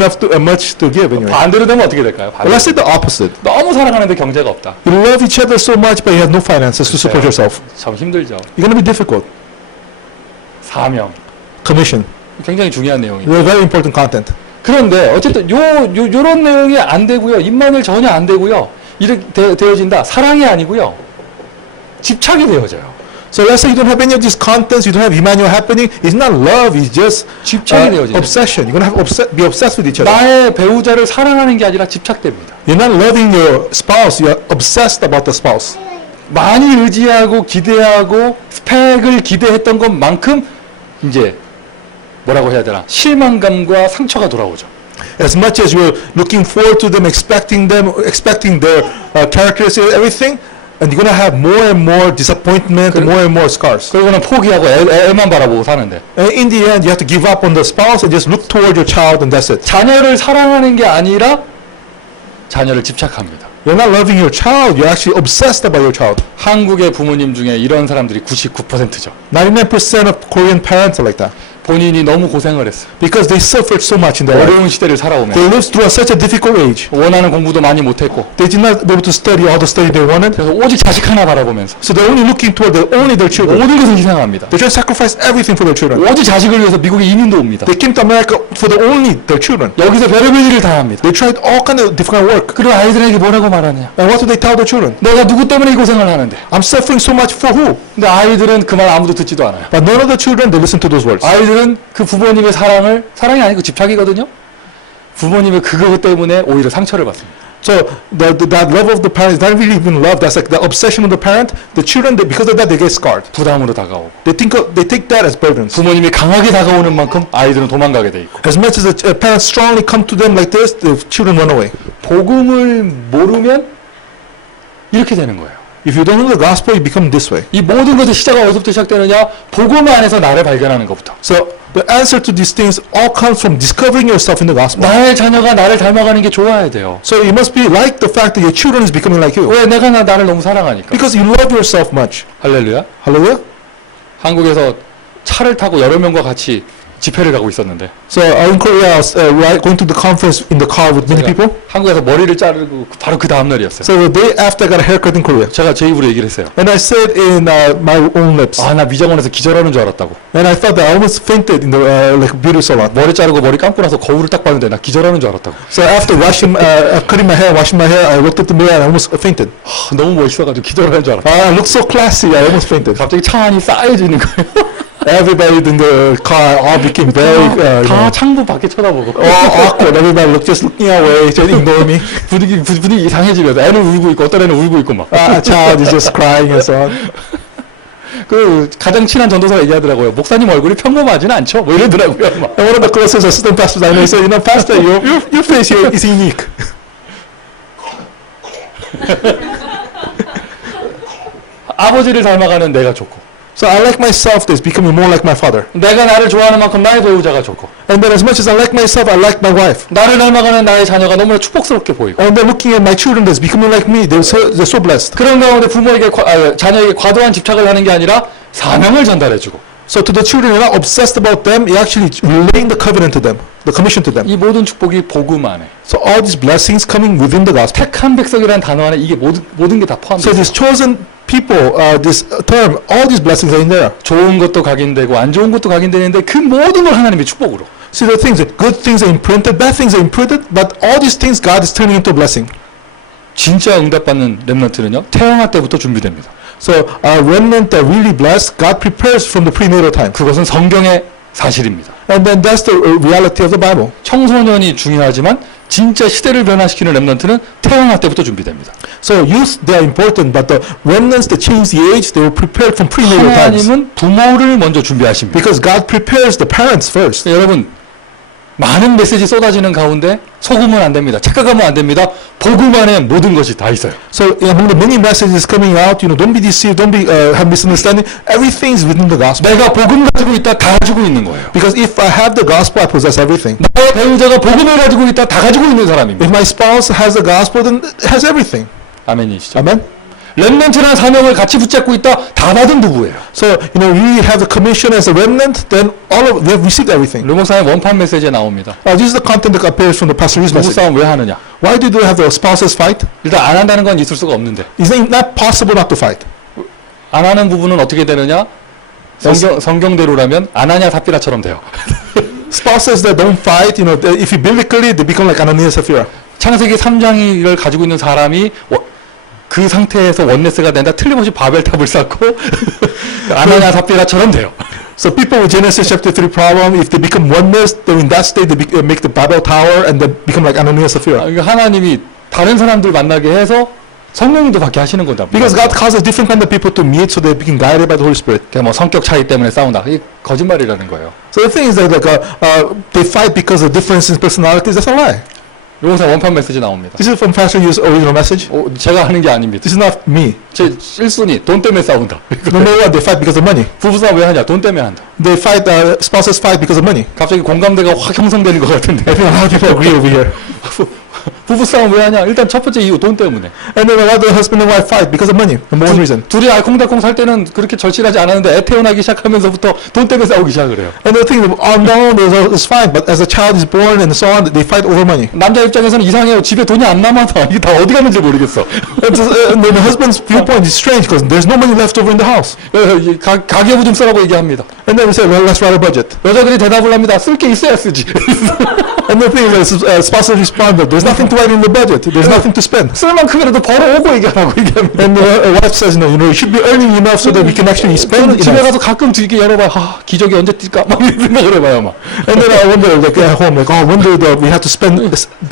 to give anyway. 반대로 되면 어떻게 될까요? Well, let's say the opposite. 너무 사랑하는데 경제가 없다. You love each other so much, but you have no finances to support yourself. 참 힘들죠. It's going to be difficult. 사명. Commission. 굉장히 중요한 내용이에요. They're very important content. 그런데 어쨌든 요런 내용이 안 되고요. 입만을 전혀 안 되고요. 이렇게 되어진다. 사랑이 아니고요. 집착이 되어져요. So let's say you don't have any of these contents, you don't have Emmanuel happening. It's not love, it's just 집착이 되어지죠. obsession. You're going to be obsessed with each other. 나의 배우자를 사랑하는 게 아니라 집착됩니다. You're not loving your spouse, you're obsessed about the spouse. 많이 의지하고 기대하고 스펙을 기대했던 것만큼 이제 뭐라고 해야 되나, 실망감과 상처가 돌아오죠. As much as you're looking forward to them, expecting their characteristics, everything, and you're going to have more and more disappointment, more and more scars. 그리고는 포기하고 애만 바라보고 사는데, And in the end, you have to give up on the spouse and just look toward your child, and that's it. 자녀를 사랑하는 게 아니라 자녀를 집착합니다. You're not loving your child, you're actually obsessed about your child. 한국의 부모님 중에 이런 사람들이 99%죠. 99% of Korean parents are like that. 본인이 너무 고생을 했어요. Because they suffered so much in their life. 어려운 시대를 살아오면서 They lived through such a difficult age. 원하는 공부도 많이 못했고, They did not be able to study all the study they wanted. 그래서 오직 자식 하나 바라보면서 So they're only looking toward only their children. 모든 것을 희생합니다. They try to sacrifice everything for their children. 오직 자식을 위해서 미국에 이민도 옵니다. They came to America for only their children. 여기서 별의별 일을 다 합니다. They tried all kind of different work. 그리고 아이들에게 뭐라고 말하냐? And what do they tell their children? 내가 누구 때문에 이 고생을 하는데. I'm suffering so much for who? 근데 아이들은 그 말 아무도 듣지도 않아요. But none of the children, they listen to those words. 아이들은 그 부모님의 사랑이 아니고 집착이거든요. 부모님의 그것 때문에 오히려 상처를 받습니다. So that love of the parent is not really even love. That's like the obsession of the parent. The children, because of that, they get scarred. 부담으로 다가오고. They take that as burdens. 부모님이 강하게 다가오는 만큼 아이들은 도망가게 돼 있고. As much as the parents strongly come to them like this, the children run away. 복음을 모르면 이렇게 되는 거예요. If you don't know the gospel, you become this way. 이 모든 것의 시작은 어디서부터 시작되느냐? 복음 안에서 나를 발견하는 것부터. So the answer to these things all comes from discovering yourself in the gospel. 나의 자녀가 나를 닮아가는 게 좋아야 돼요. So you must be like the fact that your children is becoming like you. 왜? 내가 나를 너무 사랑하니까. Because you love yourself much. 할렐루야. Hallelujah. 한국에서 차를 타고 여러 명과 같이 집회를 가고 있었는데, So in Korea, I was going to the conference in the car with many people. 한국에서 머리를 자르고 바로 그 다음 날이었어요. So the day after I got a haircut in Korea. 제가 제 입으로 얘기를 했어요. And I said in my own lips. 아, 나 미정원에서 기절하는 줄 알았다고. And I thought that I almost fainted in the like beauty salon. 머리 자르고 머리 감고 나서 거울을 딱 봤는데 나 기절하는 줄 알았다고. So after cutting my hair, washing my hair, I looked at the mirror and I almost fainted. 너무 멋있어가지고 기절하는 줄 알았다. I looked so classy, I almost fainted. 갑자기 차 안이 싸해지는 거예요. Everybody in the car all became very 다 창문 밖에 쳐다보고. awkward. Everybody just looking away, just ignore me. 분위기 이상해지면서 애는 울고 있고 어떤 애는 울고 있고 막. A child is just crying and so on. 그 가장 친한 전도사가 얘기하더라고요. 목사님 얼굴이 평범하지는 않죠. 뭐 이러더라고요. 막. And one of the closest assistant pastors I know said, Pastor, your face here is unique. 아버지를 닮아가는 내가 좋고, So I like myself that's becoming more like my father. 내가 나를 좋아하는 만큼 나의 배우자가 좋고, And then as much as I like myself, I like my wife. 나를 닮아가는 나의 자녀가 너무나 축복스럽게 보이고, And then looking at my children that's becoming like me, they're so blessed. 그런 가운데 부모에게 자녀에게 과도한 집착을 하는 게 아니라 사명을 전달해주고, So to the children, you're not obsessed about them, you're actually relaying the covenant to them, the commission to them. 이 모든 축복이 복음 안에, So all these blessings coming within the gospel. 택한 백성이라는 단어 안에 이게 모든 게 다 포함되어 So 있어요. these chosen people, this term, all these blessings are in there. 좋은 것도 각인되고 안 좋은 것도 각인되는데 그 모든 걸 하나님의 축복으로. See the things, good things are imprinted, bad things are imprinted, but all these things God is turning into a blessing. 진짜 응답받는 렘넌트는요, 태어날 때부터 준비됩니다. So a remnant that really blessed, God prepares from the prenatal time. 그것은 성경의 사실입니다. And then that's the reality of the Bible. 청소년이 중요하지만 진짜 시대를 변화시키는 렘넌트는 태어날 때부터 준비됩니다. So youth, they are important, but the remnants that change the age, they were prepared from prenatal times. 하나님은 부모를 먼저 준비하십니다. Because God prepares the parents first. 여러분, 많은 메시지 쏟아지는 가운데 속으면 안 됩니다. 착각하면 안 됩니다. 복음 안에 모든 것이 다 있어요. So among the many messages coming out, don't be deceived, don't be have misunderstanding. Everything is within the gospel. 내가 복음 가지고 있다 다 가지고 있는 거예요. Because if I have the gospel, I possess everything. 나의 배우자가 복음을 가지고 있다 다 가지고 있는 사람입니다. If my spouse has the gospel, then it has everything. 아멘이시죠? Amen. 렘넌트라는 사명을 같이 붙잡고 있다 다 받은 부부예요. So we have the commission as a remnant, then we have received everything. 르목사의 원판 메시지에 나옵니다. This is the content that appears from the pastor Lee's 부부 message. 싸움 왜 하느냐? Why do they have the spouses fight? 일단 안 한다는 건 있을 수가 없는데, It's not possible not to fight. 안 하는 부부는 어떻게 되느냐? 성경대로라면 아나냐 삽비라처럼 돼요. Spouses that don't fight, if you biblically, they become like Ananias and Sapphira. 창세기 3장을 가지고 있는 사람이 그 상태에서 원네스가 된다. 틀림없이 바벨탑을 쌓고 아나냐 삽비라처럼 돼요. So people with Genesis chapter 3 problem, if they become oneness, then in that state they make the Babel tower and then become like Ananias and Sapphira. 그러니까 하나님이 다른 사람들 만나게 해서 성령도 받게 하시는 거다. Because God causes different kind of people to meet so they become guided by the Holy Spirit. 뭐 성격 차이 때문에 싸운다. 이게 거짓말이라는 거예요. So the thing is that they fight because of difference in personalities. That's a lie. 르목사 원판 메시지 나옵니다. This is from Pastor Yu's original message. 제가 하는 게 아닙니다. This is not me. 제 1순위 돈 때문에 싸운다. No matter what, they fight because of money. 부부싸움 왜 하냐? 돈 때문에 한다. They fight, spouses fight because of money. 갑자기 공감대가 확 형성되는 것 같은데. I think a lot of people agree over here. 부부싸움 왜 하냐? 일단 첫 번째 이유 돈 때문에. And then why do husband and wife fight? Because of money. Number one reason. 둘이 알콩달콩 살 때는 그렇게 절실하지 않았는데 애 태어나기 시작하면서부터 돈 때문에 싸우기 시작을 해요. And the thing, no, it's fine. But as a child is born and so on, they fight over money. 남자 입장에서는 이상해요. 집에 돈이 안 남아서 이게 다 어디 갔는지 모르겠어. And the husband's viewpoint is strange because there's no money left over in the house. 가계부 좀 쓰라고 얘기합니다. And then we say, well, let's write a budget. 여자들이 대답을 합니다. 쓸 게 있어야 쓰지. And the thing is, spouses respond, there's nothing to write in the budget. There's nothing to spend. 쓸 만큼이라도 벌어오고 얘기하라고 얘기합니다. And the wife says, you should be earning enough so that we can actually spend 집에 enough. 가서 가끔 뒤게 열어봐. 기저귀 언제 뛸까? 막 이런 생각을 해봐요. 막. And then I wonder, like at home, when do we have to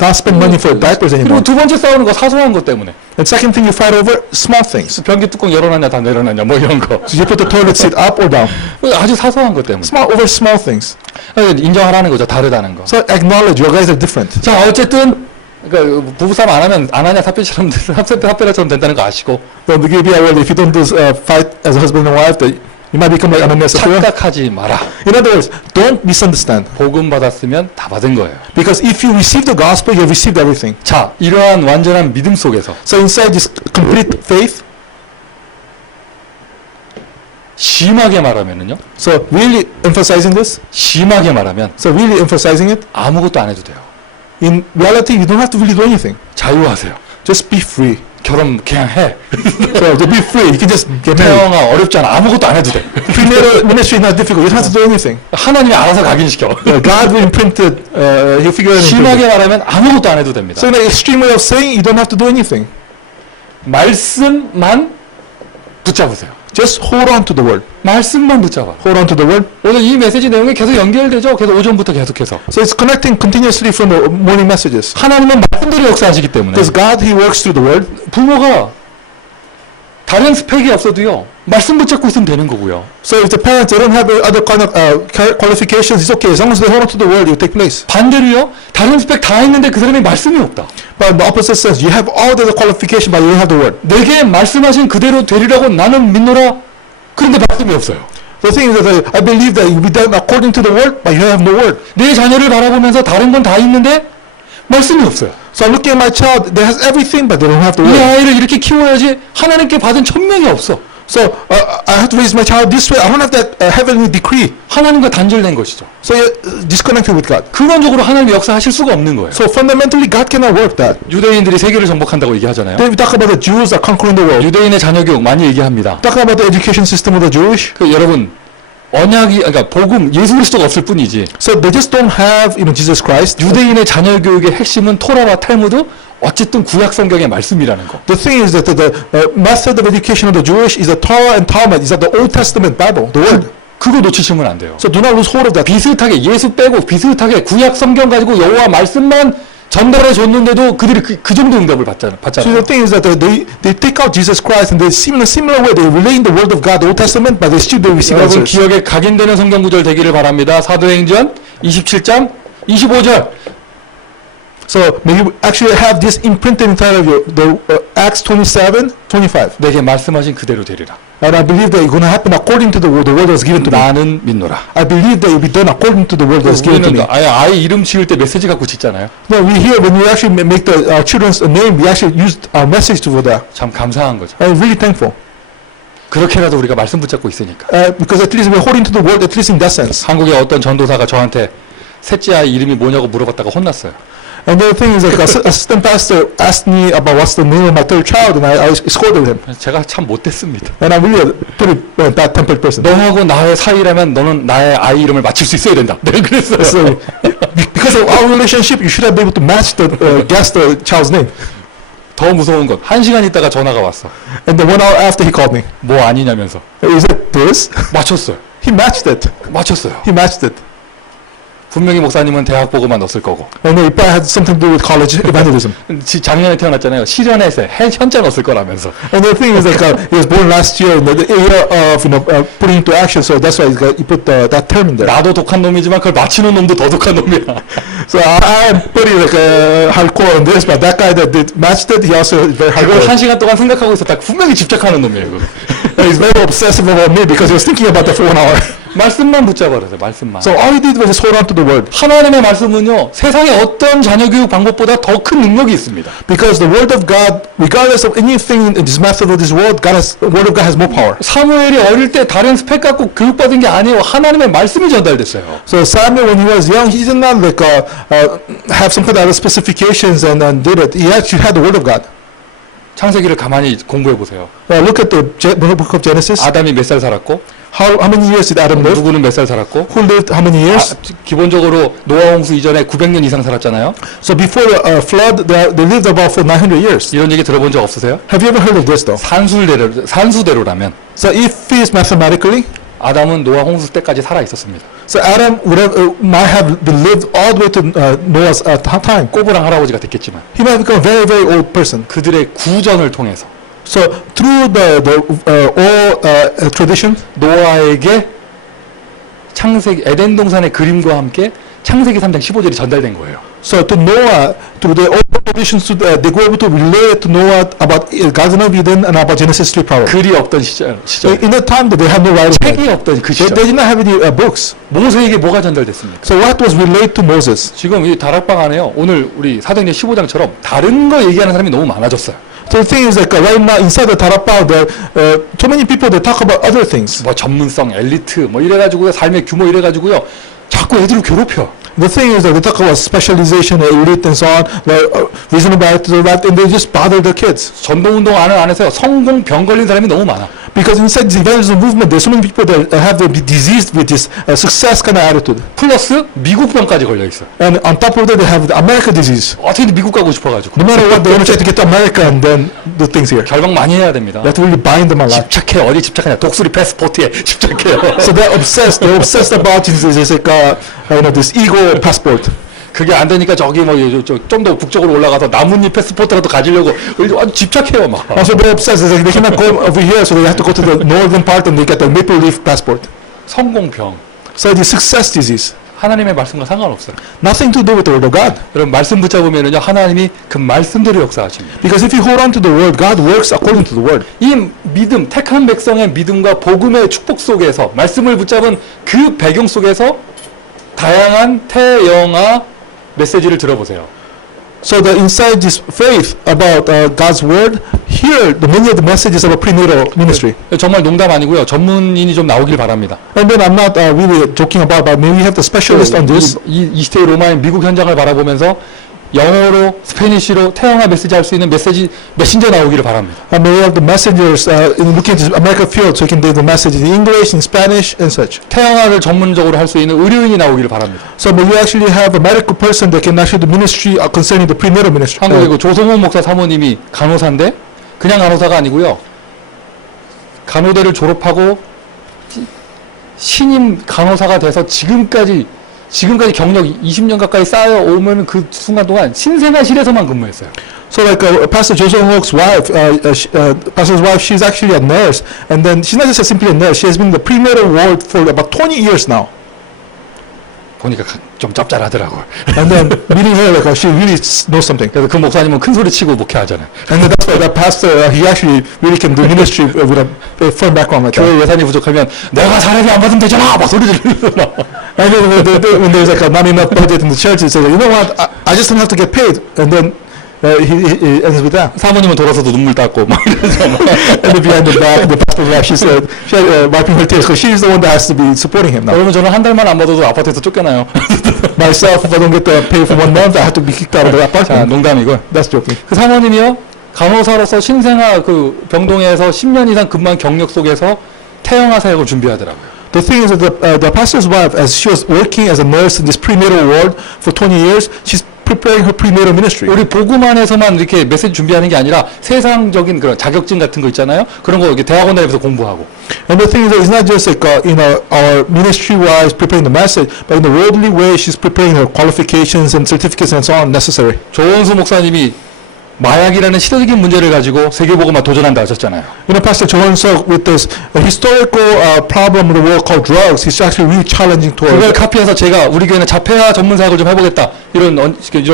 not spend money for diapers 그리고 anymore? 두 번째 싸우는 거 사소한 것 때문에. And second thing, you fight over small things. 변기 뚜껑 열어놨냐 다 내려놨냐 뭐 이런 거. So you put the toilet seat up or down. 아주 사소한 것 때문에. Over small things. 인정하라는 거죠. 다르다는 거. So acknowledge you guys are different. 자, 어쨌든 그러니까 부부싸움 안 하면 안 하냐 삽비라처럼 된다는 거 아시고. Well, the idea, well, if you don't do fight as a husband and wife, that you might become like Ananias and Sapphira. 착각하지 마라. In other words, don't misunderstand. 복음 받았으면 다 받은 거예요. Because if you receive the gospel, you have received everything. 자, 이러한 완전한 믿음 속에서 So inside this complete faith, 심하게 말하면은요. so really emphasizing this, 심하게 말하면 so really emphasizing it, 아무것도 안 해도 돼요. in reality, you don't have to really do anything. 자유하세요. Just be free. 결혼 그냥 해. So to be free, you can just get married. 태영아 어렵지 않아. 아무것도 안 해도 돼. Prenatal ministry is not difficult. You don't have to do anything. 하나님이 알아서 각인시켜. God will imprint it. He'll figure it out. 심하게 말하면 아무것도 안 해도 됩니다. So in an extreme way of saying, you don't have to do anything. 말씀만 붙잡으세요. Just hold on to the word. 말씀만 붙잡아. Hold on to the word. 오늘 이 메시지 내용이 계속 연결되죠. 계속 오전부터 계속해서. So it's connecting continuously from the morning messages. 하나님은 말씀대로 역사하시기 때문에 Because God, He works through the word. 부모가 다른 스펙이 없어도요. 말씀 붙잡고 있으면 되는 거고요. So if the parents they don't have other kind of qualifications, it's okay. As long as they hold on to the word, it will take place. 반대로요. 다른 스펙 다 있는데 그 사람이 말씀이 없다. But the opposite says you have all the qualification, but you don't have the word. 내게 말씀하신 그대로 되리라고 나는 믿노라. 그런데 말씀이 없어요. The thing is that I believe that it will be done according to the word, but you have no word. 내 자녀를 바라보면서 다른 건 다 있는데 말씀이 없어요. So I'm looking at my child, they has everything, but they don't have the 이 word. 아이를 이렇게 키워야지 하나님께 받은 천명이 없어. So I have to raise my child this way. I don't have that heavenly decree. 하나님과 단절된 것이죠. So you're disconnected with God. 근원적으로 하나님이 역사하실 수가 없는 거예요. So fundamentally, God cannot work that. 유대인들이 세계를 정복한다고 얘기하잖아요. Then we talk about the Jews are conquering the world. 유대인의 자녀 교육 많이 얘기합니다. Talk about the education system of the Jewish. 그 여러분 언약이 그러니까 복음 예수 그리스도가 없을 뿐이지. So they just don't have Jesus Christ. 유대인의 자녀 교육의 핵심은 토라와 탈무드 어쨌든 구약 성경의 말씀이라는 거. The thing is that the method of education of the Jewish is the Torah and Talmud. Is that the Old Testament Bible, the Word. 그거 놓치시면 안 돼요. So do not lose hold of that. 비슷하게 예수 빼고 비슷하게 구약 성경 가지고 여호와 말씀만 전달해 줬는데도 그들이 그 정도 응답을 So the 받잖아요. thing is that they take out Jesus Christ and they in a similar way they relay in the Word of God, the Old Testament, but they still don't receive 여러분 answers. 기억에 각인되는 성경 구절 되기를 바랍니다. 사도행전 27장 25절. So may you actually have this imprinted inside of you, the Acts 27:25. 내게 말씀하신 그대로 되리라. And I believe that it's going to happen according to the word that was given to me. 나는 믿노라. I believe that it will be done according to the word that was given to me. 우리는 아이 이름 지을 때 메시지 갖고 짓잖아요. No, we here when we actually make our children's name, we actually used our message for that. 참 감사한 거죠. I'm really thankful. 그렇게라도 우리가 말씀 붙잡고 있으니까. Because at least we're holding to the word, at least in that sense. 한국의 어떤 전도사가 저한테 셋째 아이 이름이 뭐냐고 물어봤다가 혼났어요. And the other thing is like assistant pastor asked me about what's the name of my third child, and I scolded him. 제가 참 못됐습니다. And I'm really a pretty bad-tempered person. 너하고 나의 사이라면 너는 나의 아이 이름을 맞출 수 있어야 된다. 내가 그랬어요. So because of our relationship, you should have been able to match the guess the child's name. 더 무서운 건 1시간 있다가 전화가 왔어. And then 1 hour after he called me. 뭐 아니냐면서. Is it this? 맞췄어요. He matched it. 맞췄어요. He matched it. 분명히 목사님은 대학 보고만 넣었을 거고. And it probably had something to do with college evangelism. 작년에 태어났잖아요. 실현에서 현자 넣었을 거라면서. And the thing is like he was born last year in the era of putting into action. So that's why he put that term in there. 나도 독한 놈이지만 그걸 맞히는 놈도 더 독한 놈이야. So I am pretty like hardcore on this, but that guy that did matched it, he also is very 그걸 hardcore. 1시간 동안 생각하고 있었다. 분명히 집착하는 놈이에요. 그거. He's very obsessive about me because he was thinking about that for 1 hour. 말씀만 붙잡아라세요. 말씀만. So all he did was just hold on to the word. 하나님의 말씀은요. 세상의 어떤 자녀 교육 방법보다 더 큰 능력이 있습니다. Because the word of God, regardless of anything in this method of this world, the word of God has more power. 사무엘이 어릴 때 다른 스펙 갖고 교육받은 게 아니에요. 하나님의 말씀이 전달됐어요. So Samuel, when he was young, he did not like have some kind of specifications and did it. He actually had the word of God. 창세기를 가만히 공부해 보세요. Look at the book of Genesis. 아담이 몇 살 살았고, How many years did Adam live? 누구는 몇 살 살았고, Who lived how many years? 기본적으로 노아 홍수 이전에 900년 이상 살았잖아요. So before the flood, they lived about for 900 years. 이런 얘기 들어본 적 없으세요? Have you ever heard of this though? 산수대로라면 So if it is mathematically, 아담은 노아 홍수 때까지 살아 있었습니다. so Adam would have, might have been lived all the way to Noah's time. 꼬부랑 할아버지가 됐겠지만 He might become a very, very old person. 그들의 구전을 통해서 So through the oral tradition, 노아에게 창세기 에덴 동산의 그림과 함께 창세기 3장 15절이 전달된 거예요. so to Noah, through the oral traditions, they go able to relate to Noah about Garden of Eden and about Genesis 3 power. 글이 없던 시절 In the time that they had no writing, 책이 없던 그 they 시절 did not have any books. 모세에게 뭐가 전달됐습니까? So what was relayed to Moses? 지금 이 다락방 안에요. 오늘 우리 사도행전 15장처럼 다른 거 얘기하는 사람이 너무 많아졌어요. So the thing is like right now inside the Tarapao, there too many people that talk about other things. 뭐 전문성, 엘리트 뭐 이래가지고요. 삶의 규모 이래가지고요. 자꾸 애들을 괴롭혀. The thing is that they talk about specialization, elite, and so on, reasonable attitude, and they just bother the kids. 전도운동 안에서 성공 병 걸린 사람이 너무 많아. Because inside the evangelism movement, there's so many people that have the disease with this success kind of attitude. 플러스 미국 병까지 걸려 있어. And on top of that, they have the America disease. 어떻게든 미국 가고 싶어가지고. No matter what, they want to try to get to America and then do things here. 결방 많이 해야 됩니다. You have to really bind them a lot. 집착해. 어디 집착하냐. 독수리 패스포트에 집착해요. So they're obsessed. They're obsessed about this like, this ego passport. 그게 안 되니까 저기 뭐 좀 더 북쪽으로 올라가서 나뭇잎 패스포트라도 가지려고 아주 집착해요 막. Also, they're obsessed. It's like they cannot go over here, so they have to go to the northern part and they get the maple leaf passport. 성공병. So the success disease. 하나님의 말씀과 상관없어요. Nothing to do with the word of God. 여러분 말씀 붙잡으면은요 하나님이 그 말씀대로 역사하십니다. Because if you hold on to the word, God works according to the word. 이 믿음, 택한 백성의 믿음과 복음의 축복 속에서 말씀을 붙잡은 그 배경 속에서 다양한 태영아 메시지를 들어보세요. So that inside this faith about God's word, here the many of the messages about prenatal ministry. 정말 농담 아니고요. 전문인이 좀 나오길 바랍니다. And then I'm not really joking about, but maybe we have the specialist on this. 이 시대의 로마인 미국 현장을 바라보면서 영어로 스페니쉬로 태영아 메시지 할 수 있는 메신저 나오기를 바랍니다. And maybe we have the messengers looking at the American field, so you can do the message in English, in Spanish, and such. 태영아를 전문적으로 할 수 있는 의료인이 나오기를 바랍니다. So maybe you actually have a medical person that can actually do ministry concerning the prenatal ministry. 한국에 그 조성호 목사 사모님이 간호사인데 그냥 간호사가 아니고요. 간호대를 졸업하고 신임 간호사가 돼서 지금까지 경력 20년 가까이 쌓여오면 그 순간 동안 신생아실에서만 근무했어요. So like Pastor Joseph Hook's wife, Pastor's wife, she's actually a nurse, and then she's not just simply a nurse. She has been in the prenatal ward for about 20 years now. 보니까 좀 짭짤하더라고요. And then meeting her, like she really knows something. 그래서 그 목사님은 큰 소리 치고 목회하잖아요. And then that's why that pastor, he actually really can do ministry with a firm background like that. 교회 예산이 부족하면 내가 사례비 안 받으면 되잖아 막 소리 지르잖아. And then when there's like not enough budget in the church, he says, you know what, I just don't have to get paid. And then he ends with that. 사모님은 돌아서도 눈물 닦고 막 이러잖아. And then behind the back, the pastor's wife, she said, wiping her tears, because she's the one that has to be supporting him now. 여러분 저는 한 달만 안 받아도 아파트에서 쫓겨나요. Myself, if I don't get the pay for 1 month, I have to be kicked out of the 자, apartment. 농담이고. That's joking. 그 사모님이요 간호사로서 신생아 그 병동에서 10년 이상 근무한 경력 속에서 태영아 사역을 준비하더라고요. The thing is that the pastor's wife, as she was working as a nurse in this prenatal ward for 20 years, she's preparing her prenatal ministry. 우리 복음 안에서만 이렇게 메시지 준비하는 게 아니라 세상적인 그런 자격증 같은 거 있잖아요. 그런 거 이렇게 대학원 다니면서 공부하고. And the thing is that it's not just like our ministry-wise preparing the message, but in the worldly way, she's preparing her qualifications and certificates and so on necessary. 조원수 목사님이 마약이라는 시대적인 문제를 가지고 세계복음화 도전한다 하셨잖아요. You know, Pastor Joan Suk, with this historical problem in the world called drugs, he's actually really challenging towards. 그걸 카피해서 제가 우리 교회는 자폐아 전문 사역을 좀 해보겠다 이런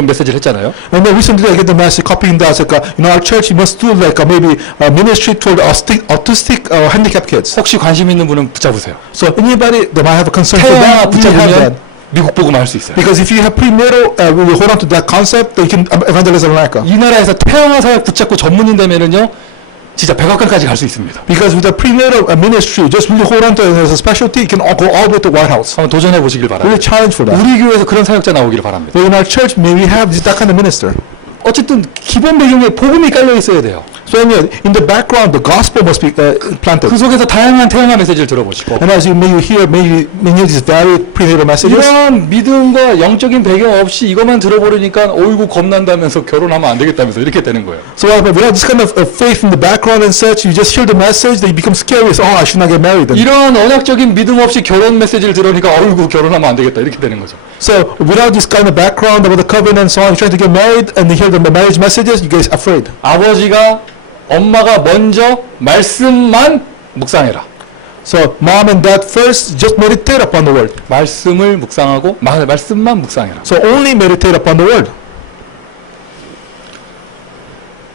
메시지를 했잖아요. And then recently I get the message copying that, like, our church must do like maybe ministry toward autistic handicapped kids. 혹시 관심 있는 분은 붙잡으세요. So anybody that might have a concern for 태영아 that, we have that. 붙잡으면 미국 복음 할 수 있어요. Because if you have prenatal, we will hold on to that concept, then you can evangelize America. 이 나라에서 태영아 사역 붙잡고 전문인 되면은요, 진짜 백악관까지 갈 수 있습니다. Because with the prenatal ministry, just really hold on to it as a specialty, you can all go all the way to White House. 한번 도전해 보시길 바랍니다. Really challenge for that. 우리 교회에서 그런 사역자 나오기를 바랍니다. But in our church, may we have that kind of minister. 어쨌든 기본 배경에 복음이 깔려 있어야 돼요. So in the background, the gospel must be planted. 그 속에서 다양한 태영아 메시지를 들어보시고 And as you hear many of these varied prenatal messages. 이런 믿음과 영적인 배경 없이 이것만 들어버리니까 어이구 겁난다면서 결혼하면 안 되겠다면서 이렇게 되는 거예요. So without this kind of faith in the background and such, you just hear the message, then you become scary. So, I should not get married. 이런 언약적인 믿음 없이 결혼 메시지를 들으니까 어이구 결혼하면 안 되겠다 이렇게 되는 거죠. So without this kind of background about the covenant and so on, you're trying to get married, and you hear the marriage messages, you guys are afraid. 아버지가 엄마가 먼저 말씀만 묵상해라. So mom and dad first just meditate upon the word. 말씀을 묵상하고 말씀만 묵상해라. So only meditate upon the word.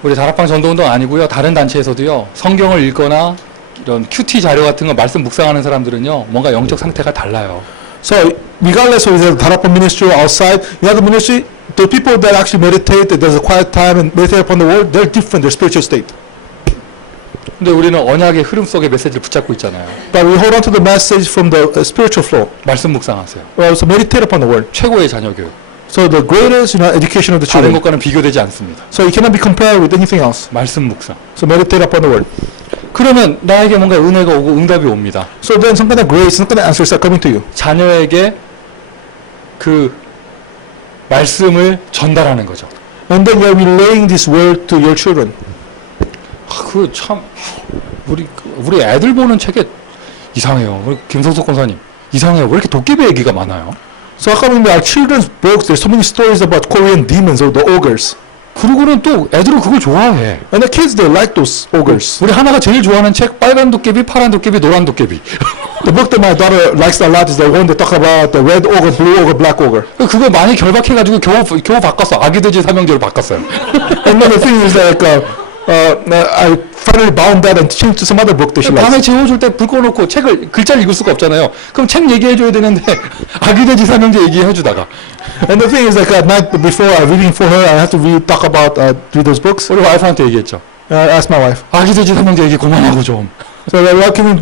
우리 다락방 전도운동 아니고요. 다른 단체에서도요. 성경을 읽거나 이런 큐티 자료 같은 거 말씀 묵상하는 사람들은요. 뭔가 영적 상태가 달라요. So regardless of the Darapa ministry or outside, the other ministry, the people that actually meditate, that there's a quiet time and meditate upon the word, they're different, their spiritual state. 근데 우리는 언약의 흐름 속에 메시지를 붙잡고 있잖아요. But we hold on to the message from the spiritual flow. 말씀 묵상하세요. So meditate upon the word. 최고의 자녀 교육. So the greatest, education of the 다른 children. 것과는 비교되지 않습니다. So it cannot be compared with anything else. 말씀 묵상. So meditate upon the word. 그러면 나에게 뭔가 은혜가 오고 응답이 옵니다. So then some kind of grace, some kind of answers are coming to you. 자녀에게 그 말씀을 전달하는 거죠. And then you are relaying this word to your children. 그 참 우리 애들 보는 책에 이상해요. 우리 김성석 권사님 이상해요. 왜 이렇게 도깨비 얘기가 많아요? So how come in our children's books there's so many stories about Korean demons or the ogres? 그리고는 또 애들은 그걸 좋아해. And the kids they like those ogres. 우리 하나가 제일 좋아하는 책 빨간 도깨비, 파란 도깨비, 노란 도깨비. The book that my daughter likes a lot is the one that talk about the red ogre, blue ogre, black ogre. 그걸 많이 결박해가지고 겨우 바꿨어. 아기돼지 삼형제로 바꿨어요. And then the thing is like I finally bound that and changed to some other book that she 밤에 likes. 재워줄 때 불 꺼놓고 책을 글자를 읽을 수가 없잖아요. 그럼 책 얘기해줘야 되는데 아기돼지 삼형제 얘기해주다가 And the thing is like at night before I'm reading for her, I have to talk about read those books. 우리 와이프한테 얘기했죠. I asked my wife. 아기돼지 삼형제 얘기 그만하고 좀. So like, can we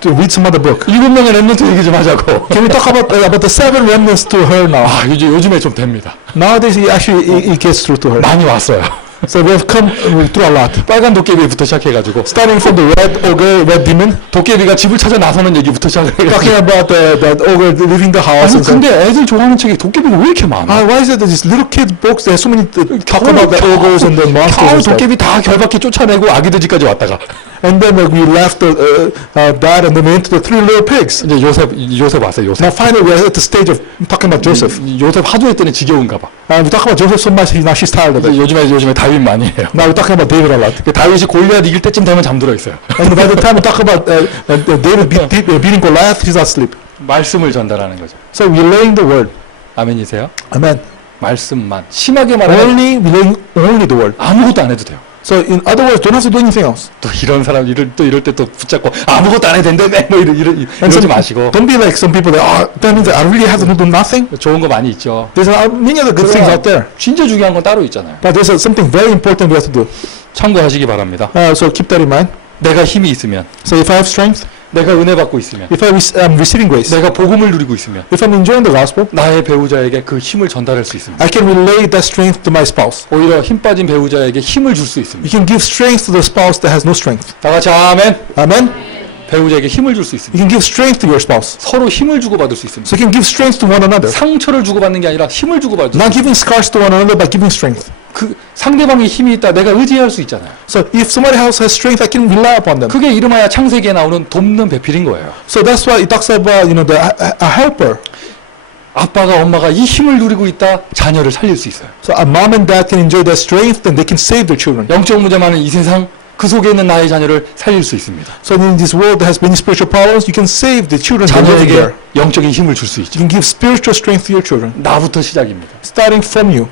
to read some other book? 7명의 랩런트 얘기 좀 하자고. Can we talk about the 7 remnants to her now? 아, 요즘에 좀 됩니다. Nowadays, it gets through to her. 많이 왔어요. So we have come through a lot. 빨간 도깨비부터 시작해가지고 Starting from the red ogre, red demon, 도깨비가 집을 찾아 나서는 얘기부터 시작해가지고 talking about that ogre leaving the house. 아니 And so, 근데 애들 좋아하는 책이 도깨비가 왜 이렇게 많아? why is it that these little kids books, there's so many talk about the ogres and the monsters 겨우 and stuff. 도깨비 다 결박해 쫓아내고 아기돼지까지 왔다가 And then we left that and then we went to the 3 little pigs. 이제 요셉 왔어요. 요셉. Now finally we're at the stage of talking about Joseph. 요셉 하도 했더니 지겨운가 봐. We talk about Joseph so much, now she's tired of it. 요즘에 다윗 많이 해요. Now we're talking about David a lot. 다윗이 골리앗 이길 때쯤 되면 잠들어 있어요. And by the time we talk about David beating Goliath, he's asleep. 말씀을 전달하는 거죠. So we're laying the word. 아멘이세요? Amen. 말씀만. 심하게 말하면 Only we're laying only the word. 아무것도 안 해도 돼요. So in other words, don't have to do anything else. 또 이런 사람 이럴 때 또 붙잡고 아무것도 안 해도 된대 뭐 이러지 마시고 Don't be like some people that that means that I really have to do nothing. 좋은 거 많이 있죠. There's many other good things out there. 진짜 중요한 건 따로 있잖아요. But there's something very important we have to do. 참고하시기 바랍니다. So keep that in mind. 내가 힘이 있으면, So if I have strength, 내가 은혜 받고 있으면, if I'm receiving grace, 내가 복음을 누리고 있으면 if I'm enjoying the gospel, 나의 배우자에게 그 힘을 전달할 수 있습니다. I can relay that strength to my spouse. 오히려 힘 빠진 배우자에게 힘을 줄 수 있습니다. You can give strength to the spouse that has no strength. 다 같이 아멘. Amen. 배우자에게 힘을 줄 수 You 있습니다. can give strength to your spouse. 서로 힘을 주고받을 수 있습니다. So you can give strength to one another. 상처를 주고받는 게 아니라 힘을 주고받을 수 Not 있습니다. giving scars to one another, but giving strength. 그 상대방의 힘이 있다 내가 의지할 수 있잖아요. So if somebody else has strength, I can rely upon them. 그게 이름하여 창세기에 나오는 돕는 배필인 거예요. So that's why it talks about a helper. 아빠가 엄마가 이 힘을 누리고 있다 자녀를 살릴 수 있어요. So a mom and dad can enjoy that strength, then they can save their children. 영적 문제 많은 이 세상 그 속에 있는 나의 자녀를 살릴 수 있습니다. So in this world that has many spiritual problems, you can save the children that live 자녀에게 there. 영적인 힘을 줄 수 있죠. You can give spiritual strength to your children, 나부터 시작입니다. starting from you.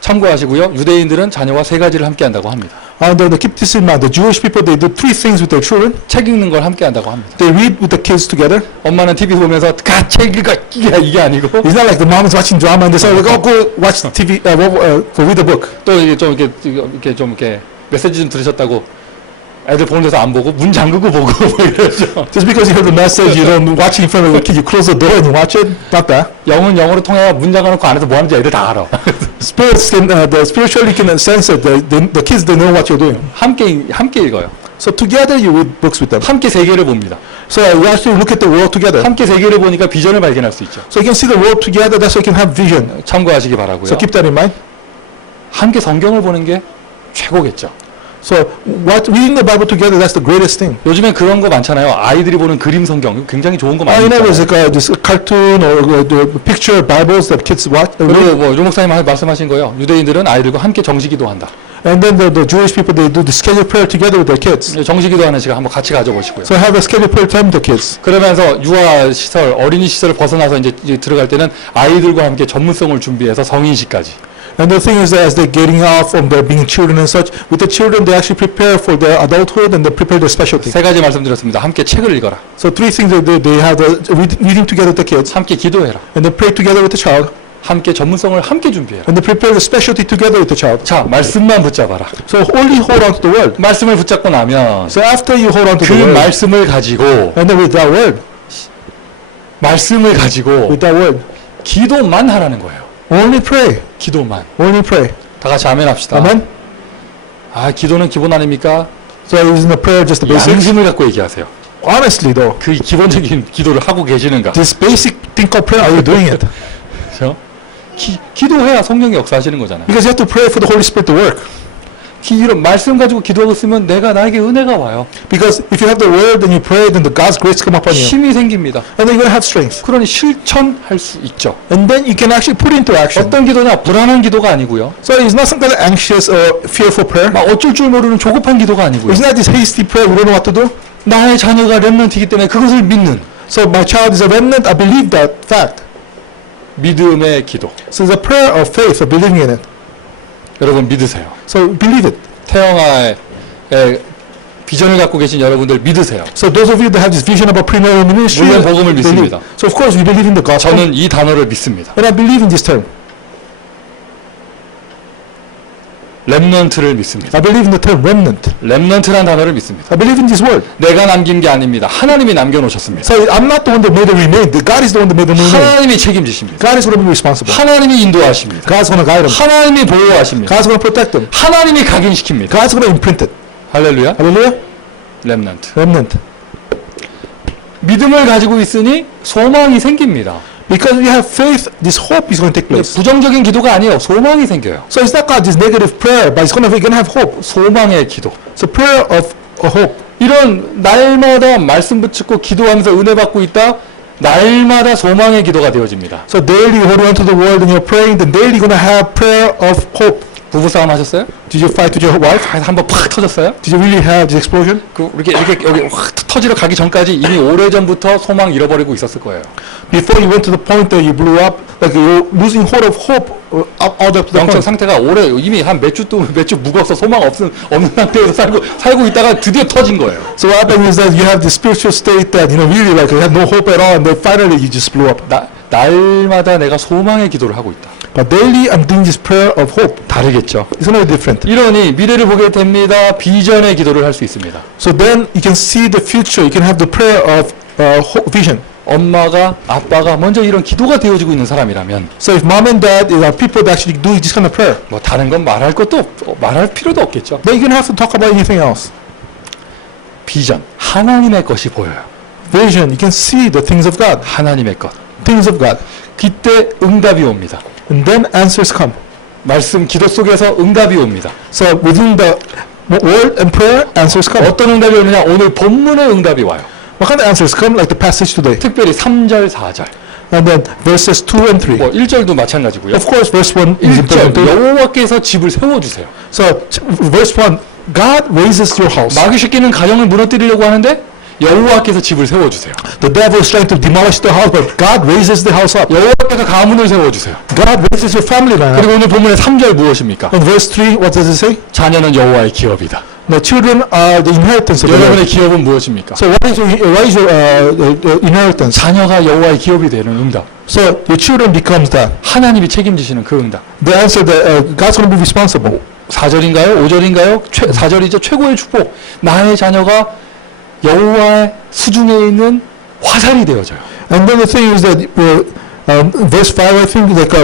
참고하시고요. 유대인들은 자녀와 3가지를 함께 한다고 합니다. And keep this in mind. The Jewish people, they do 3 things with their children. 책 읽는 걸 함께 한다고 합니다. They read with the kids together. 엄마는 TV 보면서 책 읽어 이게 아니고 It's not like the mom is watching drama and they say, like, oh, go watch TV, go read the book. 또 이게 좀 이렇게 메시지 좀 들으셨다고 애들 보는 데서 안 보고 문 잠그고 보고 뭐 이러죠. Just because you heard the message, you don't watch it in front of the kid, you close the door and you watch it. Not that. 영은 영어로 통해야 문 잠가놓고 안에서 뭐 하는지 애들 다 알아. Spirits can, the spiritually can sense it. The kids, they know what you're doing. 함께 읽어요. So together you read books with them. 함께 세계를 봅니다. So you actually look at the world together. 함께 세계를 보니까 비전을 발견할 수 있죠. So you can see the world together. That's how you can have vision. 참고하시기 바라고요. So keep that in mind. 함께 성경을 보는 게 최고겠죠. So reading the Bible together, that's the greatest thing. 요즘엔 그런 거 많잖아요. 아이들이 보는 그림 성경 굉장히 좋은 거 많이 You know, there's 있잖아요. like this cartoon or the picture Bibles that kids watch. 그리고 뭐 유목사님 말씀하신 거예요. 유대인들은 아이들과 함께 정식기도 한다. And then the Jewish people, they do the scheduled prayer together with their kids. 정식기도 하는 시간 한번 같이 가져보시고요. So have a scheduled prayer time with the kids. 그러면서 유아 시설, 어린이 시설을 벗어나서 이제 들어갈 때는 아이들과 함께 전문성을 준비해서 성인식까지. And the thing is that as they're getting out from their being children and such, with the children they actually prepare for their adulthood and they prepare their specialty. 3가지 말씀드렸습니다. 함께 책을 읽어라. So 3 things that they have reading together with the kids, 함께 기도해라. and they pray together with the child, 함께 전문성을 함께 준비해라. and they prepare the specialty together with the child. 자, 말씀만 붙잡아라. So only hold on to the word. 말씀을 붙잡고 나면 So after you hold on to 그 the word, 말씀을 가지고 and then with that word, 기도만 하라는 거예요. only pray, 기도만. only pray. 다 같이 아멘 합시다. Amen. 아, 기도는 기본 아닙니까? So isn't the prayer just the basics? 양심을 갖고 얘기하세요. Honestly though, 그 기본적인 기도를 하고 계시는가? this basic thing called prayer, are you doing it? 그렇죠? 기도해야 성령이 역사하시는 거잖아요. Because you have to pray for the Holy Spirit to work. 이런 말씀 가지고 기도하고 있으면 나에게 은혜가 와요. Because if you have the word and you pray, then the God's grace come upon you. 힘이 생깁니다. And then you're going to have strength. 그러니 실천할 수 있죠. And then you can actually put into action. 어떤 기도냐? 불안한 기도가 아니고요. So it's not some kind of anxious or fearful prayer. 막 어쩔 줄 모르는 조급한 기도가 아니고요. It's not this hasty prayer, we don't know what to do. 나의 자녀가 렘넌트이기 때문에 그것을 믿는 So my child is a remnant, I believe that fact. 믿음의 기도. So it's a prayer of faith, of believing in it. 여러분 믿으세요. So believe it. 태영아의 비전을 갖고 계신 여러분들 믿으세요. So those of you that have this vision about prenatal ministry, 물론 복음을 believe. 믿습니다. So of course we believe in the gospel. 저는 이 단어를 믿습니다. And I believe in this term. 렘넌트를 믿습니다. I believe in the term remnant. 렘넌트란 단어를 믿습니다. I believe in this word. 내가 남긴 게 아닙니다. 하나님이 남겨놓으셨습니다. So I'm not the one that made it remain. God is the one that made it remain. 하나님이 책임지십니다. God is going to be responsible. 하나님이 인도하십니다. God's going to guide them. 하나님이 보호하십니다. God's going to protect them. 하나님이 각인시킵니다. God's going to imprint it. 할렐루야. Hallelujah. 렘넌트. Remnant. 믿음을 가지고 있으니 소망이 생깁니다. Because we have faith, this hope is going to take place. 부정적인 기도가 아니에요. 소망이 생겨요. So it's not God, this negative prayer, but it's going to have hope. 소망의 기도. It's a prayer of a hope. 이런 날마다 말씀 붙잡고 기도하면서 은혜 받고 있다. 날마다 소망의 기도가 되어집니다. So daily you hold on to the word and you're praying, then daily you're going to have prayer of hope. 부부싸움 하셨어요? Did you fight with your wife? 한번 팍 터졌어요? Did you really have this explosion? 이렇게 여기 확 터지러 가기 전까지 이미 오래전부터 소망 잃어버리고 있었을 거예요. Before you went to the point that you blew up, like you're losing hold of hope all up to the 영적 point. 상태가 이미 한 몇 주 묵어서 소망 없는 상태에서 살고 있다가 드디어 터진 거예요. So what happened is that you have the spiritual state that, really like you have no hope at all, and then finally you just blew up. 날마다 내가 소망의 기도를 하고 있다. But daily I'm doing this prayer of hope. 다르겠죠. It's going to be different. 이러니 미래를 보게 됩니다. 비전의 기도를 할 수 있습니다. So then you can see the future. You can have the prayer of hope, vision. 엄마가 아빠가 먼저 이런 기도가 되어지고 있는 사람이라면 So if mom and dad are people that actually do this kind of prayer, 뭐 다른 건 말할 필요도 없겠죠. then you don't have to talk about anything else. 비전, 하나님의 것이 보여요. Vision, you can see the things of God. 하나님의 것. Things of God. 그때 응답이 옵니다. And then answers come. 말씀 기도 속에서 응답이 옵니다. So within the word and prayer, answers come. 어떤 응답이 오느냐? 오늘 본문의 응답이 와요. What kind of answers come? Like the passage today. 특별히 3절, 4절. And then verses 2 and 3. 뭐 1절도 마찬가지고요. Of course, verse 1 is 1절 important too. 여호와께서 집을 세워주세요. So verse 1, God raises your house. 마귀 새끼는 가정을 무너뜨리려고 하는데 여호와께서 집을 세워주세요. The devil is trying to demolish the house, but God raises the house up. 여호와께서 가문을 세워주세요. God raises your family line up. 그리고 오늘 본문의 3절 무엇입니까? And verse 3, what does it say? 자녀는 여호와의 기업이다. The children are the inheritance of the 여러분의 Lord. 기업은 무엇입니까? So what is your inheritance? 자녀가 여호와의 기업이 되는 응답. So your children becomes that. 하나님이 책임지시는 그 응답. The answer that God's going to be responsible. 4절인가요? 5절인가요? 4절이죠. 최고의 축복. 나의 자녀가 여호와의 수중에 있는 화살이 되어져요. And then the thing is that verse 5, I think, like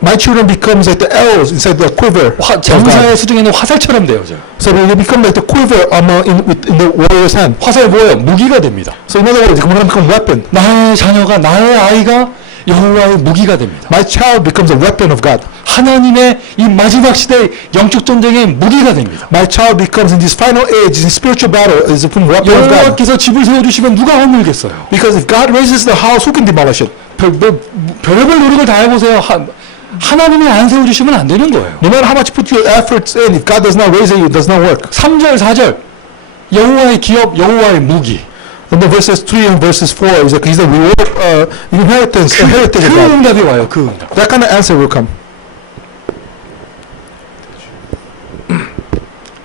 my children becomes like the arrows inside the quiver. 장사의 수중에 있는 화살처럼 되어져요. So they become like the quiver in the warrior's hand. 화살 뭐예요? 무기가 됩니다. So in other words, it's going to become weapon. 나의 자녀가, 나의 아이가 여호와의 무기가 됩니다. My child becomes a weapon of God. 하나님의 이 마지막 시대의 영적 전쟁의 무기가 됩니다. My child becomes in this final age, in spiritual battle, is a weapon of God. 여호와께서 집을 세워주시면 누가 허물겠어요? Because if God raises the house, who can demolish it? 별의별 노력을 다 해보세요. 하나님이 안 세워주시면 안 되는 거예요. No matter how much you put your efforts in, if God does not raise it, it does not work. 3절, 4절. 여호와의 기업, 여호와의 무기. And the verses 3 and verses 4 is like he's the reward, inheritance, heritage of 그 God. 응답이 와요. 그 응답. That kind of answer will come.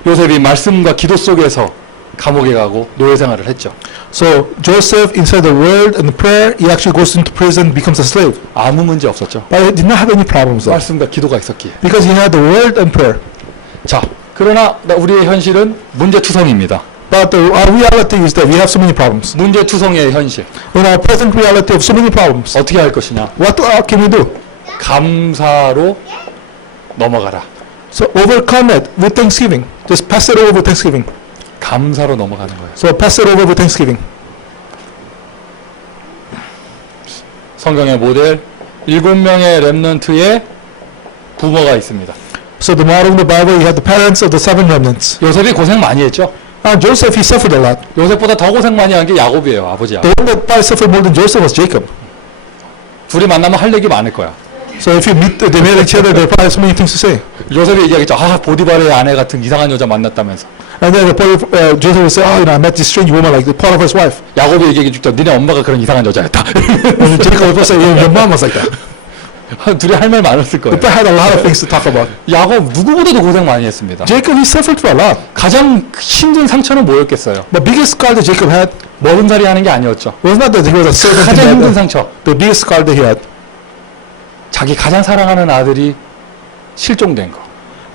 요셉이 말씀과 기도 속에서 감옥에 가고 노예 생활을 했죠. So Joseph, inside the word and the prayer, he actually goes into prison, becomes a slave. 아무 문제 없었죠. But he did not have any problems though, 말씀과 기도가 있었기에. because he had the word and prayer. 자, 그러나 우리의 현실은 문제투성입니다. But our reality is that we have so many problems. 문제투성의 현실. In our present reality of so many problems, 어떻게 할 것이냐? what can we do? 감사로 넘어가라. So overcome it with thanksgiving. Just pass it over with thanksgiving. 감사로 넘어가는 거예요. So pass it over with thanksgiving. 성경의 모델 7명의 렘넌트의 부모가 있습니다. So the model in the Bible, you have the parents of the 7 remnants. 요셉이 고생 많이 했죠. Joseph, he suffered a lot. 요셉보다 더 고생 많이 한 게 야곱이에요. 아버지 야곱. The one that probably suffered more than Joseph was Jacob. 둘이 만나면 할 얘기 많을 거야. So if you meet, they meet each other, there are probably so many things to say. 요셉이 얘기하겠죠. 아, 보디발의 아내 같은 이상한 여자 만났다면서. And then Joseph will say, oh, I met this strange woman, like the Potiphar's wife. 야곱이 얘기해주죠. 니네 엄마가 그런 이상한 여자였다. And Jacob will say, your mom was like that. 둘이 할 말 많았을 거예요. They had a lot of things to talk about. 야곱 누구보다도 고생 많이 했습니다. Jacob, he suffered for a lot. 가장 힘든 상처는 뭐였겠어요? The biggest scar that Jacob had 머슴살이 하는 게 아니었죠. was not that he was a servant. 가장 힘든 상처. The biggest scar that he had. 자기 가장 사랑하는 아들이 실종된 거.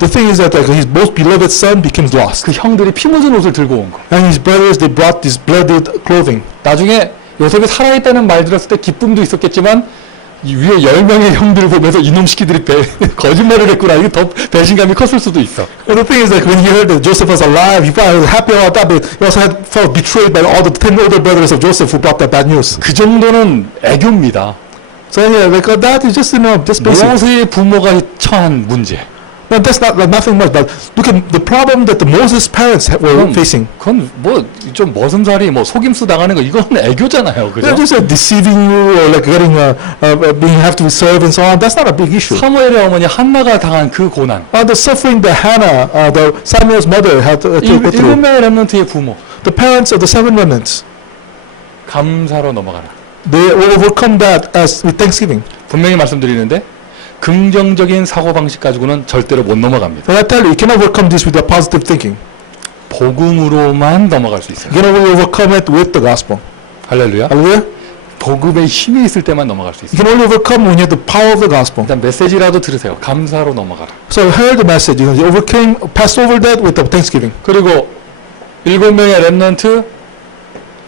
The thing is that his most beloved son becomes lost. 그 형들이 피 묻은 옷을 들고 온 거. And his brothers, they brought this blooded clothing. 나중에 요셉이 살아있다는 말 들었을 때 기쁨도 있었겠지만 이 위에 10명의 형들을 보면서 이놈 시키들이 거짓말을 했구나. 이게 더 배신감이 컸을 수도 있어. And the thing is that when he heard that Joseph was alive, he probably was happy about that, but he also felt betrayed by all the 10 older brothers of Joseph who brought that bad news. 그 정도는 애교입니다. So yeah, like that is just, just basic. 모세의 부모가 처한 문제. No, that's not nothing much. But look at the problem that the Moses parents were facing. 그건 뭐 좀 머슴살이 뭐 속임수 당하는 거 이건 애교잖아요, 그죠? They're just deceiving you or like getting being have to serve and so on. That's not a big issue. 사무엘의 어머니 한나가 당한 그 고난. The suffering that Hannah, the Samuel's mother, had to go through. 7명의 렘넌트의 부모. The parents of the 7 remnants. 감사로 넘어가라. They overcome that as with thanksgiving. 분명히 말씀드리는데 긍정적인 사고방식 가지고는 절대로 못 넘어갑니다. And I tell you, you cannot overcome this with a positive thinking. 복음으로만 넘어갈 수 있어요. You can only overcome it with the gospel. 할렐루야. Hallelujah. 복음의 힘이 있을 때만 넘어갈 수 You 있어요. can only overcome when you have the power of the gospel. 일단 메시지라도 들으세요. 감사로 넘어가라. So heard the message. You overcame, passed over that with the thanksgiving. 그리고 7명의 렘넌트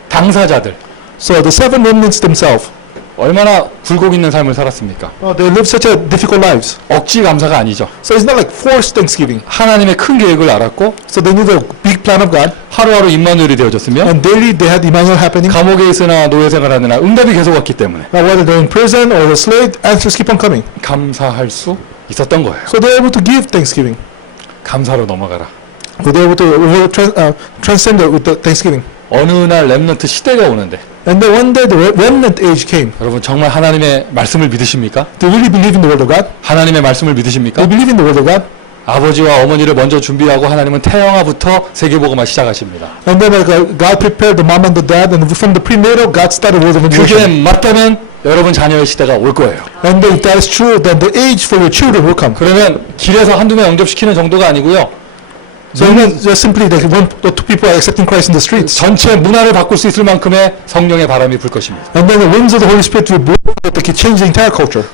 당사자들. So the 7 remnants themselves, 얼마나 굴곡 있는 삶을 살았습니까? they lived such a difficult lives. 억지 감사가 아니죠. So it's not like forced thanksgiving. 하나님의 큰 계획을 알았고 So they knew the big plan of God. 하루하루 임마누엘이 되어졌으며 And daily they had Emmanuel happening. 감옥에 있으나 노예 생활하느나 응답이 계속 왔기 때문에 Now whether they're in prison or a slave, answers keep on coming. 감사할 수 있었던 거예요. So they're able to give thanksgiving. 감사로 넘어가라. So they're able to transcend it with the thanksgiving. 어느 날 렘넌트 시대가 오는데 And then one day the remnant age came. 여러분 정말 하나님의 말씀을 믿으십니까? Do you really believe in the word of God? 하나님의 말씀을 Do 믿으십니까? you believe in the word of God? 아버지와 어머니를 먼저 준비하고 하나님은 태영아부터 세계복음을 시작하십니다. And then God prepared the mom and the dad, and from the prenatal, God started word of 그게 education. 맞다면 여러분 자녀의 시대가 올 거예요. And if that is true, then the age for your children will come. 그러면 길에서 한두 명 영접시키는 정도가 아니고요. So it's not just simply that one or two people are accepting Christ in the streets. 전체 문화를 바꿀 수 있을 만큼의 성령의 바람이 불 것입니다. And then the winds of the Holy Spirit will blow that can change the entire culture.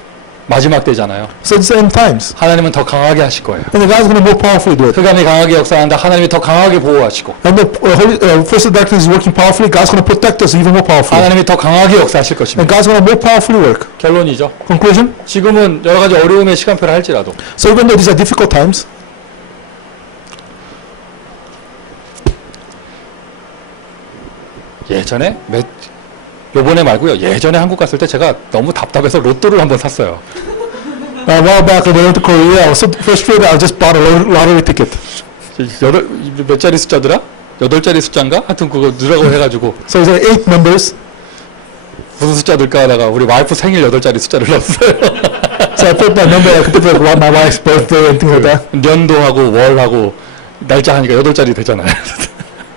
마지막 때잖아요. So it's the end times. 하나님은 더 강하게 하실 거예요. And the God's going to more powerfully do it. 흑암이 강하게 역사한다. 하나님이 더 강하게 보호하시고 And the force of darkness is working powerfully. God's going to protect us even more powerfully. 하나님이 더 강하게 역사하실 And 것입니다. God's going to more powerfully work. 결론이죠. Conclusion. 지금은 여러 가지 어려움의 시간표를 할지라도 So even though these are difficult times, 예전에 요번에 말고요. 예전에 한국 갔을 때 제가 너무 답답해서 로또를 한번 샀어요. a while back when I went to Korea, I was so frustrated. I just bought a lottery ticket. 몇 자리 숫자더라? 8자리 숫자인가? 하여튼 그거 넣으라고 해가지고 So it's 8 numbers. 무슨 숫자 넣을까 하다가 우리 와이프 생일 8자리 숫자를 넣었어요. So I put my number. I could put like my wife's birthday and things like that. 년도하고 월하고 날짜 하니까 8자리 되잖아요.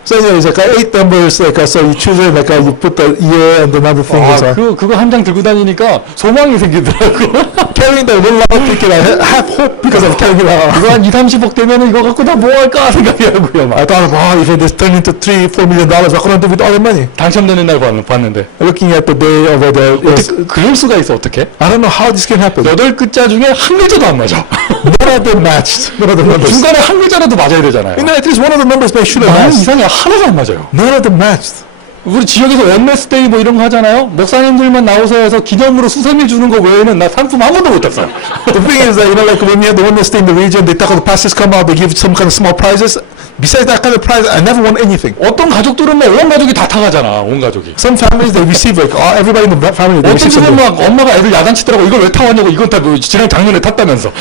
So it's like 8 numbers. Like so you choose it. Like you put the year and the number thing. 아, So 그거 한 장 들고 다니니까 소망이 생기더라고. carrying the one lottery ticket, I have hope because of carrying it out. 이거 한 2, 30억 되면 이거 갖고 나 뭐 할까 생각이 하고요. 막. I thought, wow, if this turned into $3-4 million, what could I do with all the money? 당첨되는 날 봤는데 Looking at the day of the, 어떻게 그럴 수가 있어 어떻게? I don't know how this can happen. 8글자 중에 한 글자도 안 맞아. None of them matched. None of the numbers. 중간에 한 글자라도 맞아야 되잖아요. You know, at least one of the numbers they should have 나는 matched. 이상해 하나도 안 맞아요. None of them matched. 우리 지역에서 웬네스데이 뭐 이런 거 하잖아요. 목사님들만 나오서 해서 기념으로 수세미 주는 거 외에는 나 상품 아무도 못 탔어요. The thing is that, you know, like when you have the one stay in the region, they talk about the pastors come out, they give some kind of small prizes. Besides that kind of prize, I never won anything. 어떤 가족들은 막 온 가족이 다 타가잖아. 온 가족이. Some families, they receive, like, everybody in the family, they 어떤 receive 집은 something. 막 엄마가 애들 야단치더라고. 이걸 왜 타왔냐고. 이건 다 뭐 지난 작년에 탔다면서.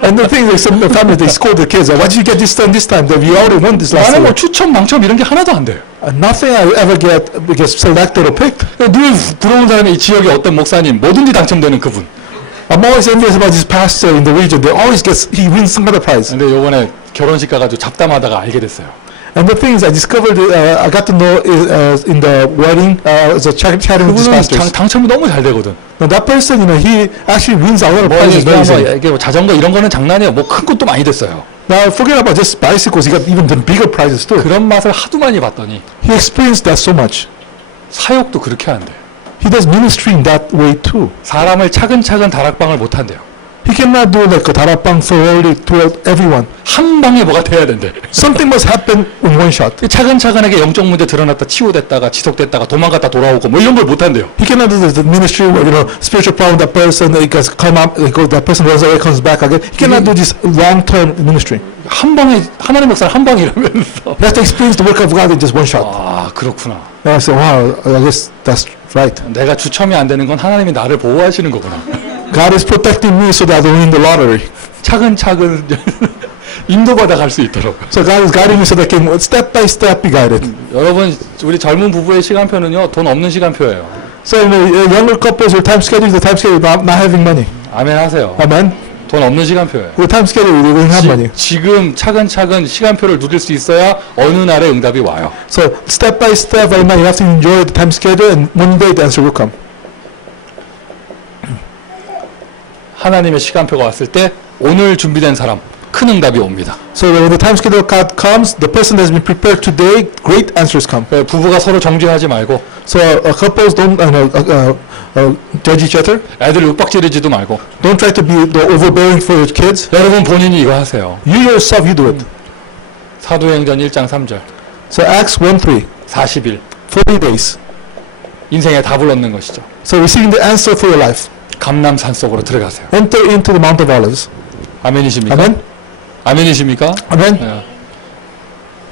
And the thing is, some families, they scold the kids. Why did you get this done this time? That we already won this last 나는 뭐 year. 추첨, 당첨 이런 게 하나도 안 돼요. Nothing I ever gets selected or picked. 늘 부러운 사람이 이 지역의 어떤 목사님, 뭐든지 당첨되는 그분. I'm always envious about this pastor in the region. They always he wins some other prize. 근데 요번에 결혼식 가가지고 잡담하다가 알게 됐어요. And the thing is, I discovered, I got to know in the wedding, as a chatting with this 그분은 pastor. 당첨이 너무 잘 되거든. Now that person, he actually wins a lot of 뭐 prizes very 이게 easily. 이게 뭐 자전거 이런 거는 장난이에요. 뭐 큰 것도 많이 됐어요. Now forget about just bicycles. He got even the bigger prizes too. 그런 맛을 하도 많이 봤더니 He experienced that so much. 사역도 그렇게 한대. He does ministry in that way too. 사람을 차근차근 다락방을 못 한대요. He cannot do like a 다락방 thoroughly throughout everyone. 한 방에 뭐가 돼야 된대. Something must happen in one shot. 차근차근하게 영적 문제 드러났다 치유됐다가 지속됐다가 도망갔다 돌아오고 뭐 이런 걸 못 한대요. He cannot do the ministry where, spiritual problem, that person, it has come up, that person runs away, comes back again. He cannot do this long-term ministry. 한 방에 하나님 역사를 한 방이라면서. He has to experience the work of God in just one shot. 아 그렇구나. And I said, wow, I guess that's right. 내가 추첨이 안 되는 건 하나님이 나를 보호하시는 거구나. God is protecting me so that I don't win the lottery. 차근차근 인도받아 갈 수 있도록. So God is guiding me so that I can step by step be guided. 여러분 우리 젊은 부부의 시간표는요 돈 없는 시간표예요. So younger couples, your time schedule is the time schedule of not having money. 아멘 하세요. Amen. 돈 없는 시간표예요. The time schedule, we don't have money. 지금 차근차근 시간표를 누릴 수 있어야 어느 날에 응답이 와요. So step by step, right now you have to enjoy the time schedule, and one day the answer will come. 하나님의 시간표가 왔을 때 오늘 준비된 사람 큰 응답이 옵니다. So when the time schedule card comes, the person has been prepared today, great answers come. 부부가 서로 정죄하지 말고 So couples don't judge each other. 애들 윽박지르지도 말고 Don't try to be overbearing for your kids. 여러분 본인이 이거 하세요. You yourself, you do it. 사도행전 1장 3절 So Acts 1:3, 40일 40 days. 인생의 답을 얻는 것이죠. So receiving the answer for your life. 감람산 속으로 들어가세요. Enter into the Mount of Olives. 아멘이십니까? Amen. 아멘이십니까? Amen. 네.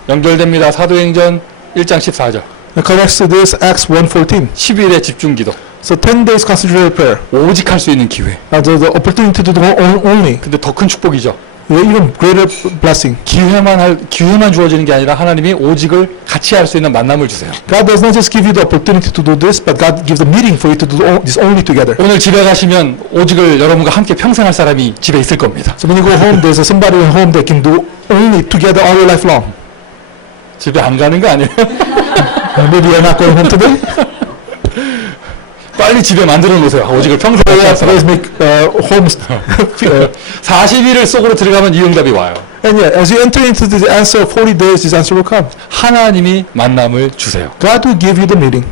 연결됩니다. 사도행전 1장 14절 And connects to this Acts 1:14. 10일의 집중기도 So 10 days concentrated prayer. 오직 할 수 있는 기회. The opportunity to do only. 근데 더 큰 축복이죠. Even greater blessing. 기회만 주어지는 게 아니라 하나님이 오직을 같이 할 수 있는 만남을 주세요. God does not just give you the opportunity to do this, but God gives a meeting for you to do this only together. 오늘 집에 가시면 오직을 여러분과 함께 평생 할 사람이 집에 있을 겁니다. So when you go home, there's somebody at home that can do only together all your life long. 집에 안 가는 거 아니에요? Maybe you're not going home today. 빨리 집에 만들어 놓으세요. 오직을 평생 같이 할 사람. Let's make homes. 40일을 속으로 들어가면 이 응답이 와요. And yeah, as you enter into the answer of 40 days, this answer will come. 하나님이 만남을 주세요. God will give you the meeting.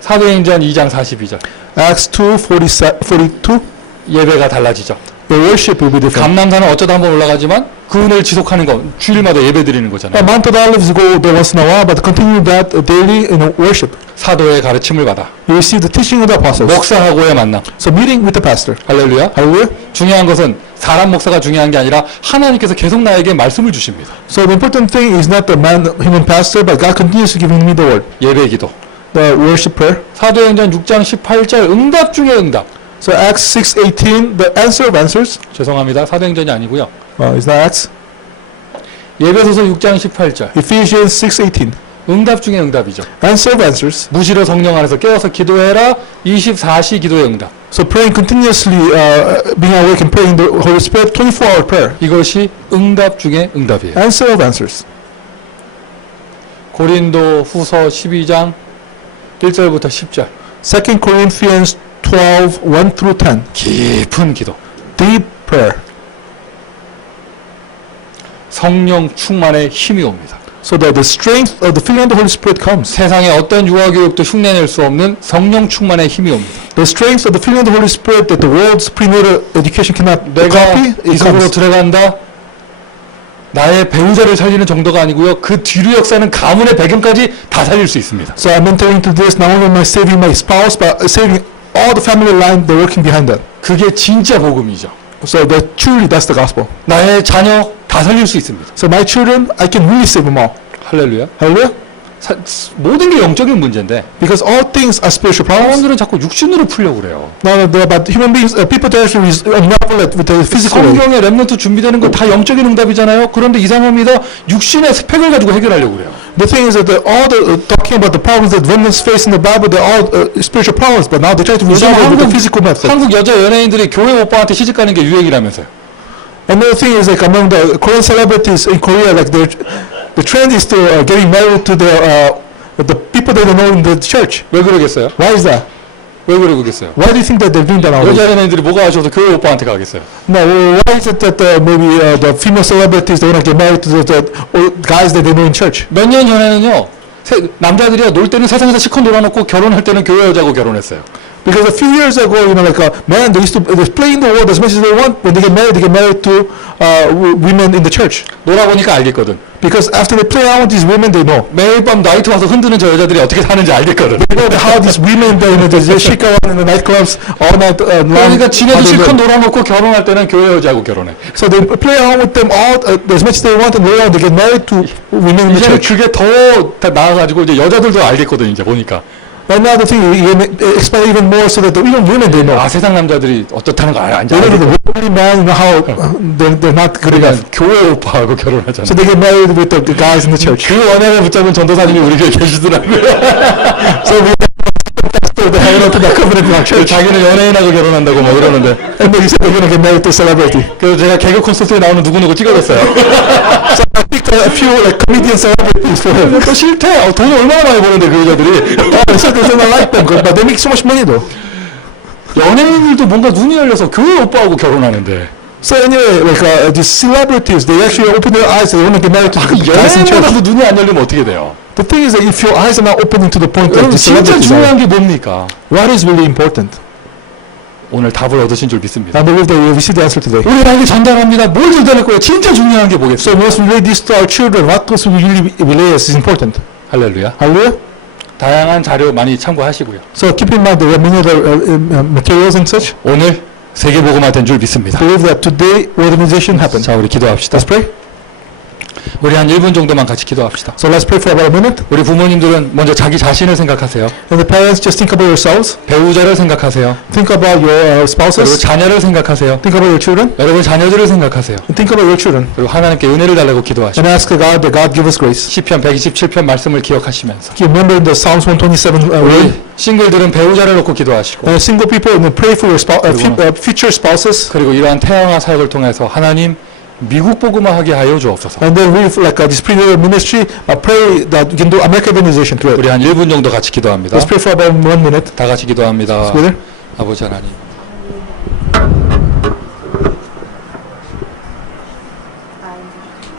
사도행전 2장 42절 Acts 2:42. 예배가 달라지죠. The worship will be different. 감람산은 어쩌다 한번 올라가지만 그 은혜를 지속하는 거 주일마다 예배 드리는 거잖아요. Mount of Olives go there once in a while, but continue that daily in worship. 사도의 가르침을 받아 You receive the teaching of the apostles. 목사하고의 만남. So meeting with the pastor. 할렐루야. Hallelujah. 중요한 것은 사람 목사가 중요한 게 아니라 하나님께서 계속 나에게 말씀을 주십니다. So the important thing is not the human pastor, but God continues to give me the word. 예배 기도. The worship prayer. 사도행전 6장 18절 응답 중에 응답. So Acts 6:18, the answer of answers. 죄송합니다. 사도행전이 아니고요. Is that Acts? 예배소서 6장 18절 Ephesians 6:18. 응답 중에 응답이죠. Answer of answers. 무시로 성령 안에서 깨어서 기도해라 24시 기도의 응답. So praying continuously, being awake and praying the Holy Spirit, 24-hour prayer. 이것이 응답 중에 응답이에요. Answer of answers. 고린도 후서 12장 1절부터 10절 2 Corinthians 12, 1 through 10. 깊은 기도. Deep prayer. 성령 충만의 힘이 옵니다. So that the strength of the filling of the Holy Spirit comes. 세상의 어떤 유아교육도 흉내낼 수 없는 성령 충만의 힘이 옵니다. The strength of the filling of the Holy Spirit that the world's prenatal education cannot 내가 copy, 이 it 속으로 comes. 들어간다. 나의 배우자를 살리는 정도가 아니고요. 그 뒤로 역사는 가문의 배경까지 다 살릴 수 있습니다. So I'm entering into this not only my saving my spouse, but saving all the family line, they're working behind that. 그게 진짜 복음이죠. So that truly that's the gospel. 나의 자녀 다 살릴 수 있습니다. So my children, I can really save them all. 할렐루야. Hallelujah. 모든 게 영적인 문제인데 Because all things are spiritual problems. 사람들은 자꾸 육신으로 풀려고 그래요. Now, but human beings, people that actually unravel it with the physical way. 성경에 렘넌트 준비되는 거 다 영적인 응답이잖아요. 그런데 이상합니다. 육신의 스펙을 가지고 해결하려고 그래요. The thing is that all the talking about the problems that remnants face in the Bible, they're all spiritual problems, but now they try to resolve it with the physical method. 한국 여자 연예인들이 교회 오빠한테 시집가는 게 유행이라면서요. Another thing is like among the Korean celebrities in Korea, like the trend is to getting married to the people they don't know in the church. 왜 그러겠어요? Why is that? 왜 그러겠어요? Why do you think that they're doing that nowadays? 여자 연예인들이 뭐가 아쉬워서 교회 오빠한테 가겠어요? No, why is it that maybe the female celebrities they want to get married to the guys that they know in church? 몇 년 전에는요. 남자들이 놀 때는 세상에서 실컷 놀아놓고 결혼할 때는 교회 여자하고 결혼했어요. Because a few years ago, you know, like man, they play in the world as much as they want. When they get married to women in the church. 놀아보니까 알겠거든. Because after they play around with these women, they know. 매일 밤 나이트 와서 흔드는 저 여자들이 어떻게 사는지 알겠거든. They know how these women, you know, they shake around in the nightclubs all night long. 그러니까 지네도 실컷 놀아놓고 결혼할 때는 교회 여자하고 결혼해. So they play around with them all as much as they want, and later on they get married to women in the 이제는 church. 그게 더 나아가지고 이제 여자들도 알겠거든 이제 보니까. And now the thing, you expand even more so that even women they know. 아 세상 남자들이 어떻다는 거 알아. They know the worldly man, you know how they're not good enough. 그러니까 교회 오빠하고 결혼하잖아. So they get married with the guys in the church. 그 원한을 붙잡은 전도사님이 우리 교회 계시더라고요. So we they hang on to that covenant in our church. 자기는 연예인하고 결혼한다고 뭐 그러는데. And then he said they're going to get married to a celebrity. 그래서 제가 개그 콘서트에 나오는 누구누구 찍어줬어요. So I picked a few like comedian celebrities for him. 또 싫대. 돈을 얼마나 많이 버는데 그 여자들이. They said they don't like them, but they make so much money though. 연예인들도 뭔가 눈이 열려서 교회 오빠하고 결혼하는데. So anyway, like these celebrities, they actually open their eyes. They want to get married to the guys in church. 연예인보다도 눈이 안 열리면 어떻게 돼요? The thing is that if your eyes are not opening to the point that 여러분 the 진짜 celebrities 중요한 are, 게 뭡니까? what is really important? 오늘 답을 얻으신 줄 믿습니다. I believe that we receive the answer today. 우리에게 전달합니다. 뭘 전달할 거예요? 진짜 중요한 게 So 뭐겠어요? we must relay this to our children. What must we really relay is important. 할렐루야. Hallelujah. 다양한 자료 많이 참고하시고요. So keep in mind the many other materials and such. 오늘 세계복음화 된 줄 믿습니다. Believe that today organization happened. 자, 우리 기도합시다. Let's pray. 우리 한 1분 정도만 같이 기도합시다. So let's pray for about a minute. 우리 부모님들은 먼저 자기 자신을 생각하세요. And the parents, just think about yourselves. 배우자를 생각하세요. Think about your 그리고 spouses. 자녀를 생각하세요. Think about your children. 여러분 자녀들을 생각하세요. And think about your children. 그리고 하나님께 은혜를 달라고 기도하시고 And ask God that God give us grace. 시편 127편 말씀을 기억하시면서 Remember in the Psalms 127 우리 word. 싱글들은 배우자를 놓고 기도하시고 Single people, and pray for your future spouses. 그리고 이러한 태양화 사역을 통해서 하나님 미국 복음화하게 하여 주옵소서. And then we, like this pre-natal ministry, pray that we can do American evangelization through it. 우리 한 1분 정도 같이 기도합니다. Let's pray for about 1 minute. 다 같이 기도합니다. Together. 아버지 하나님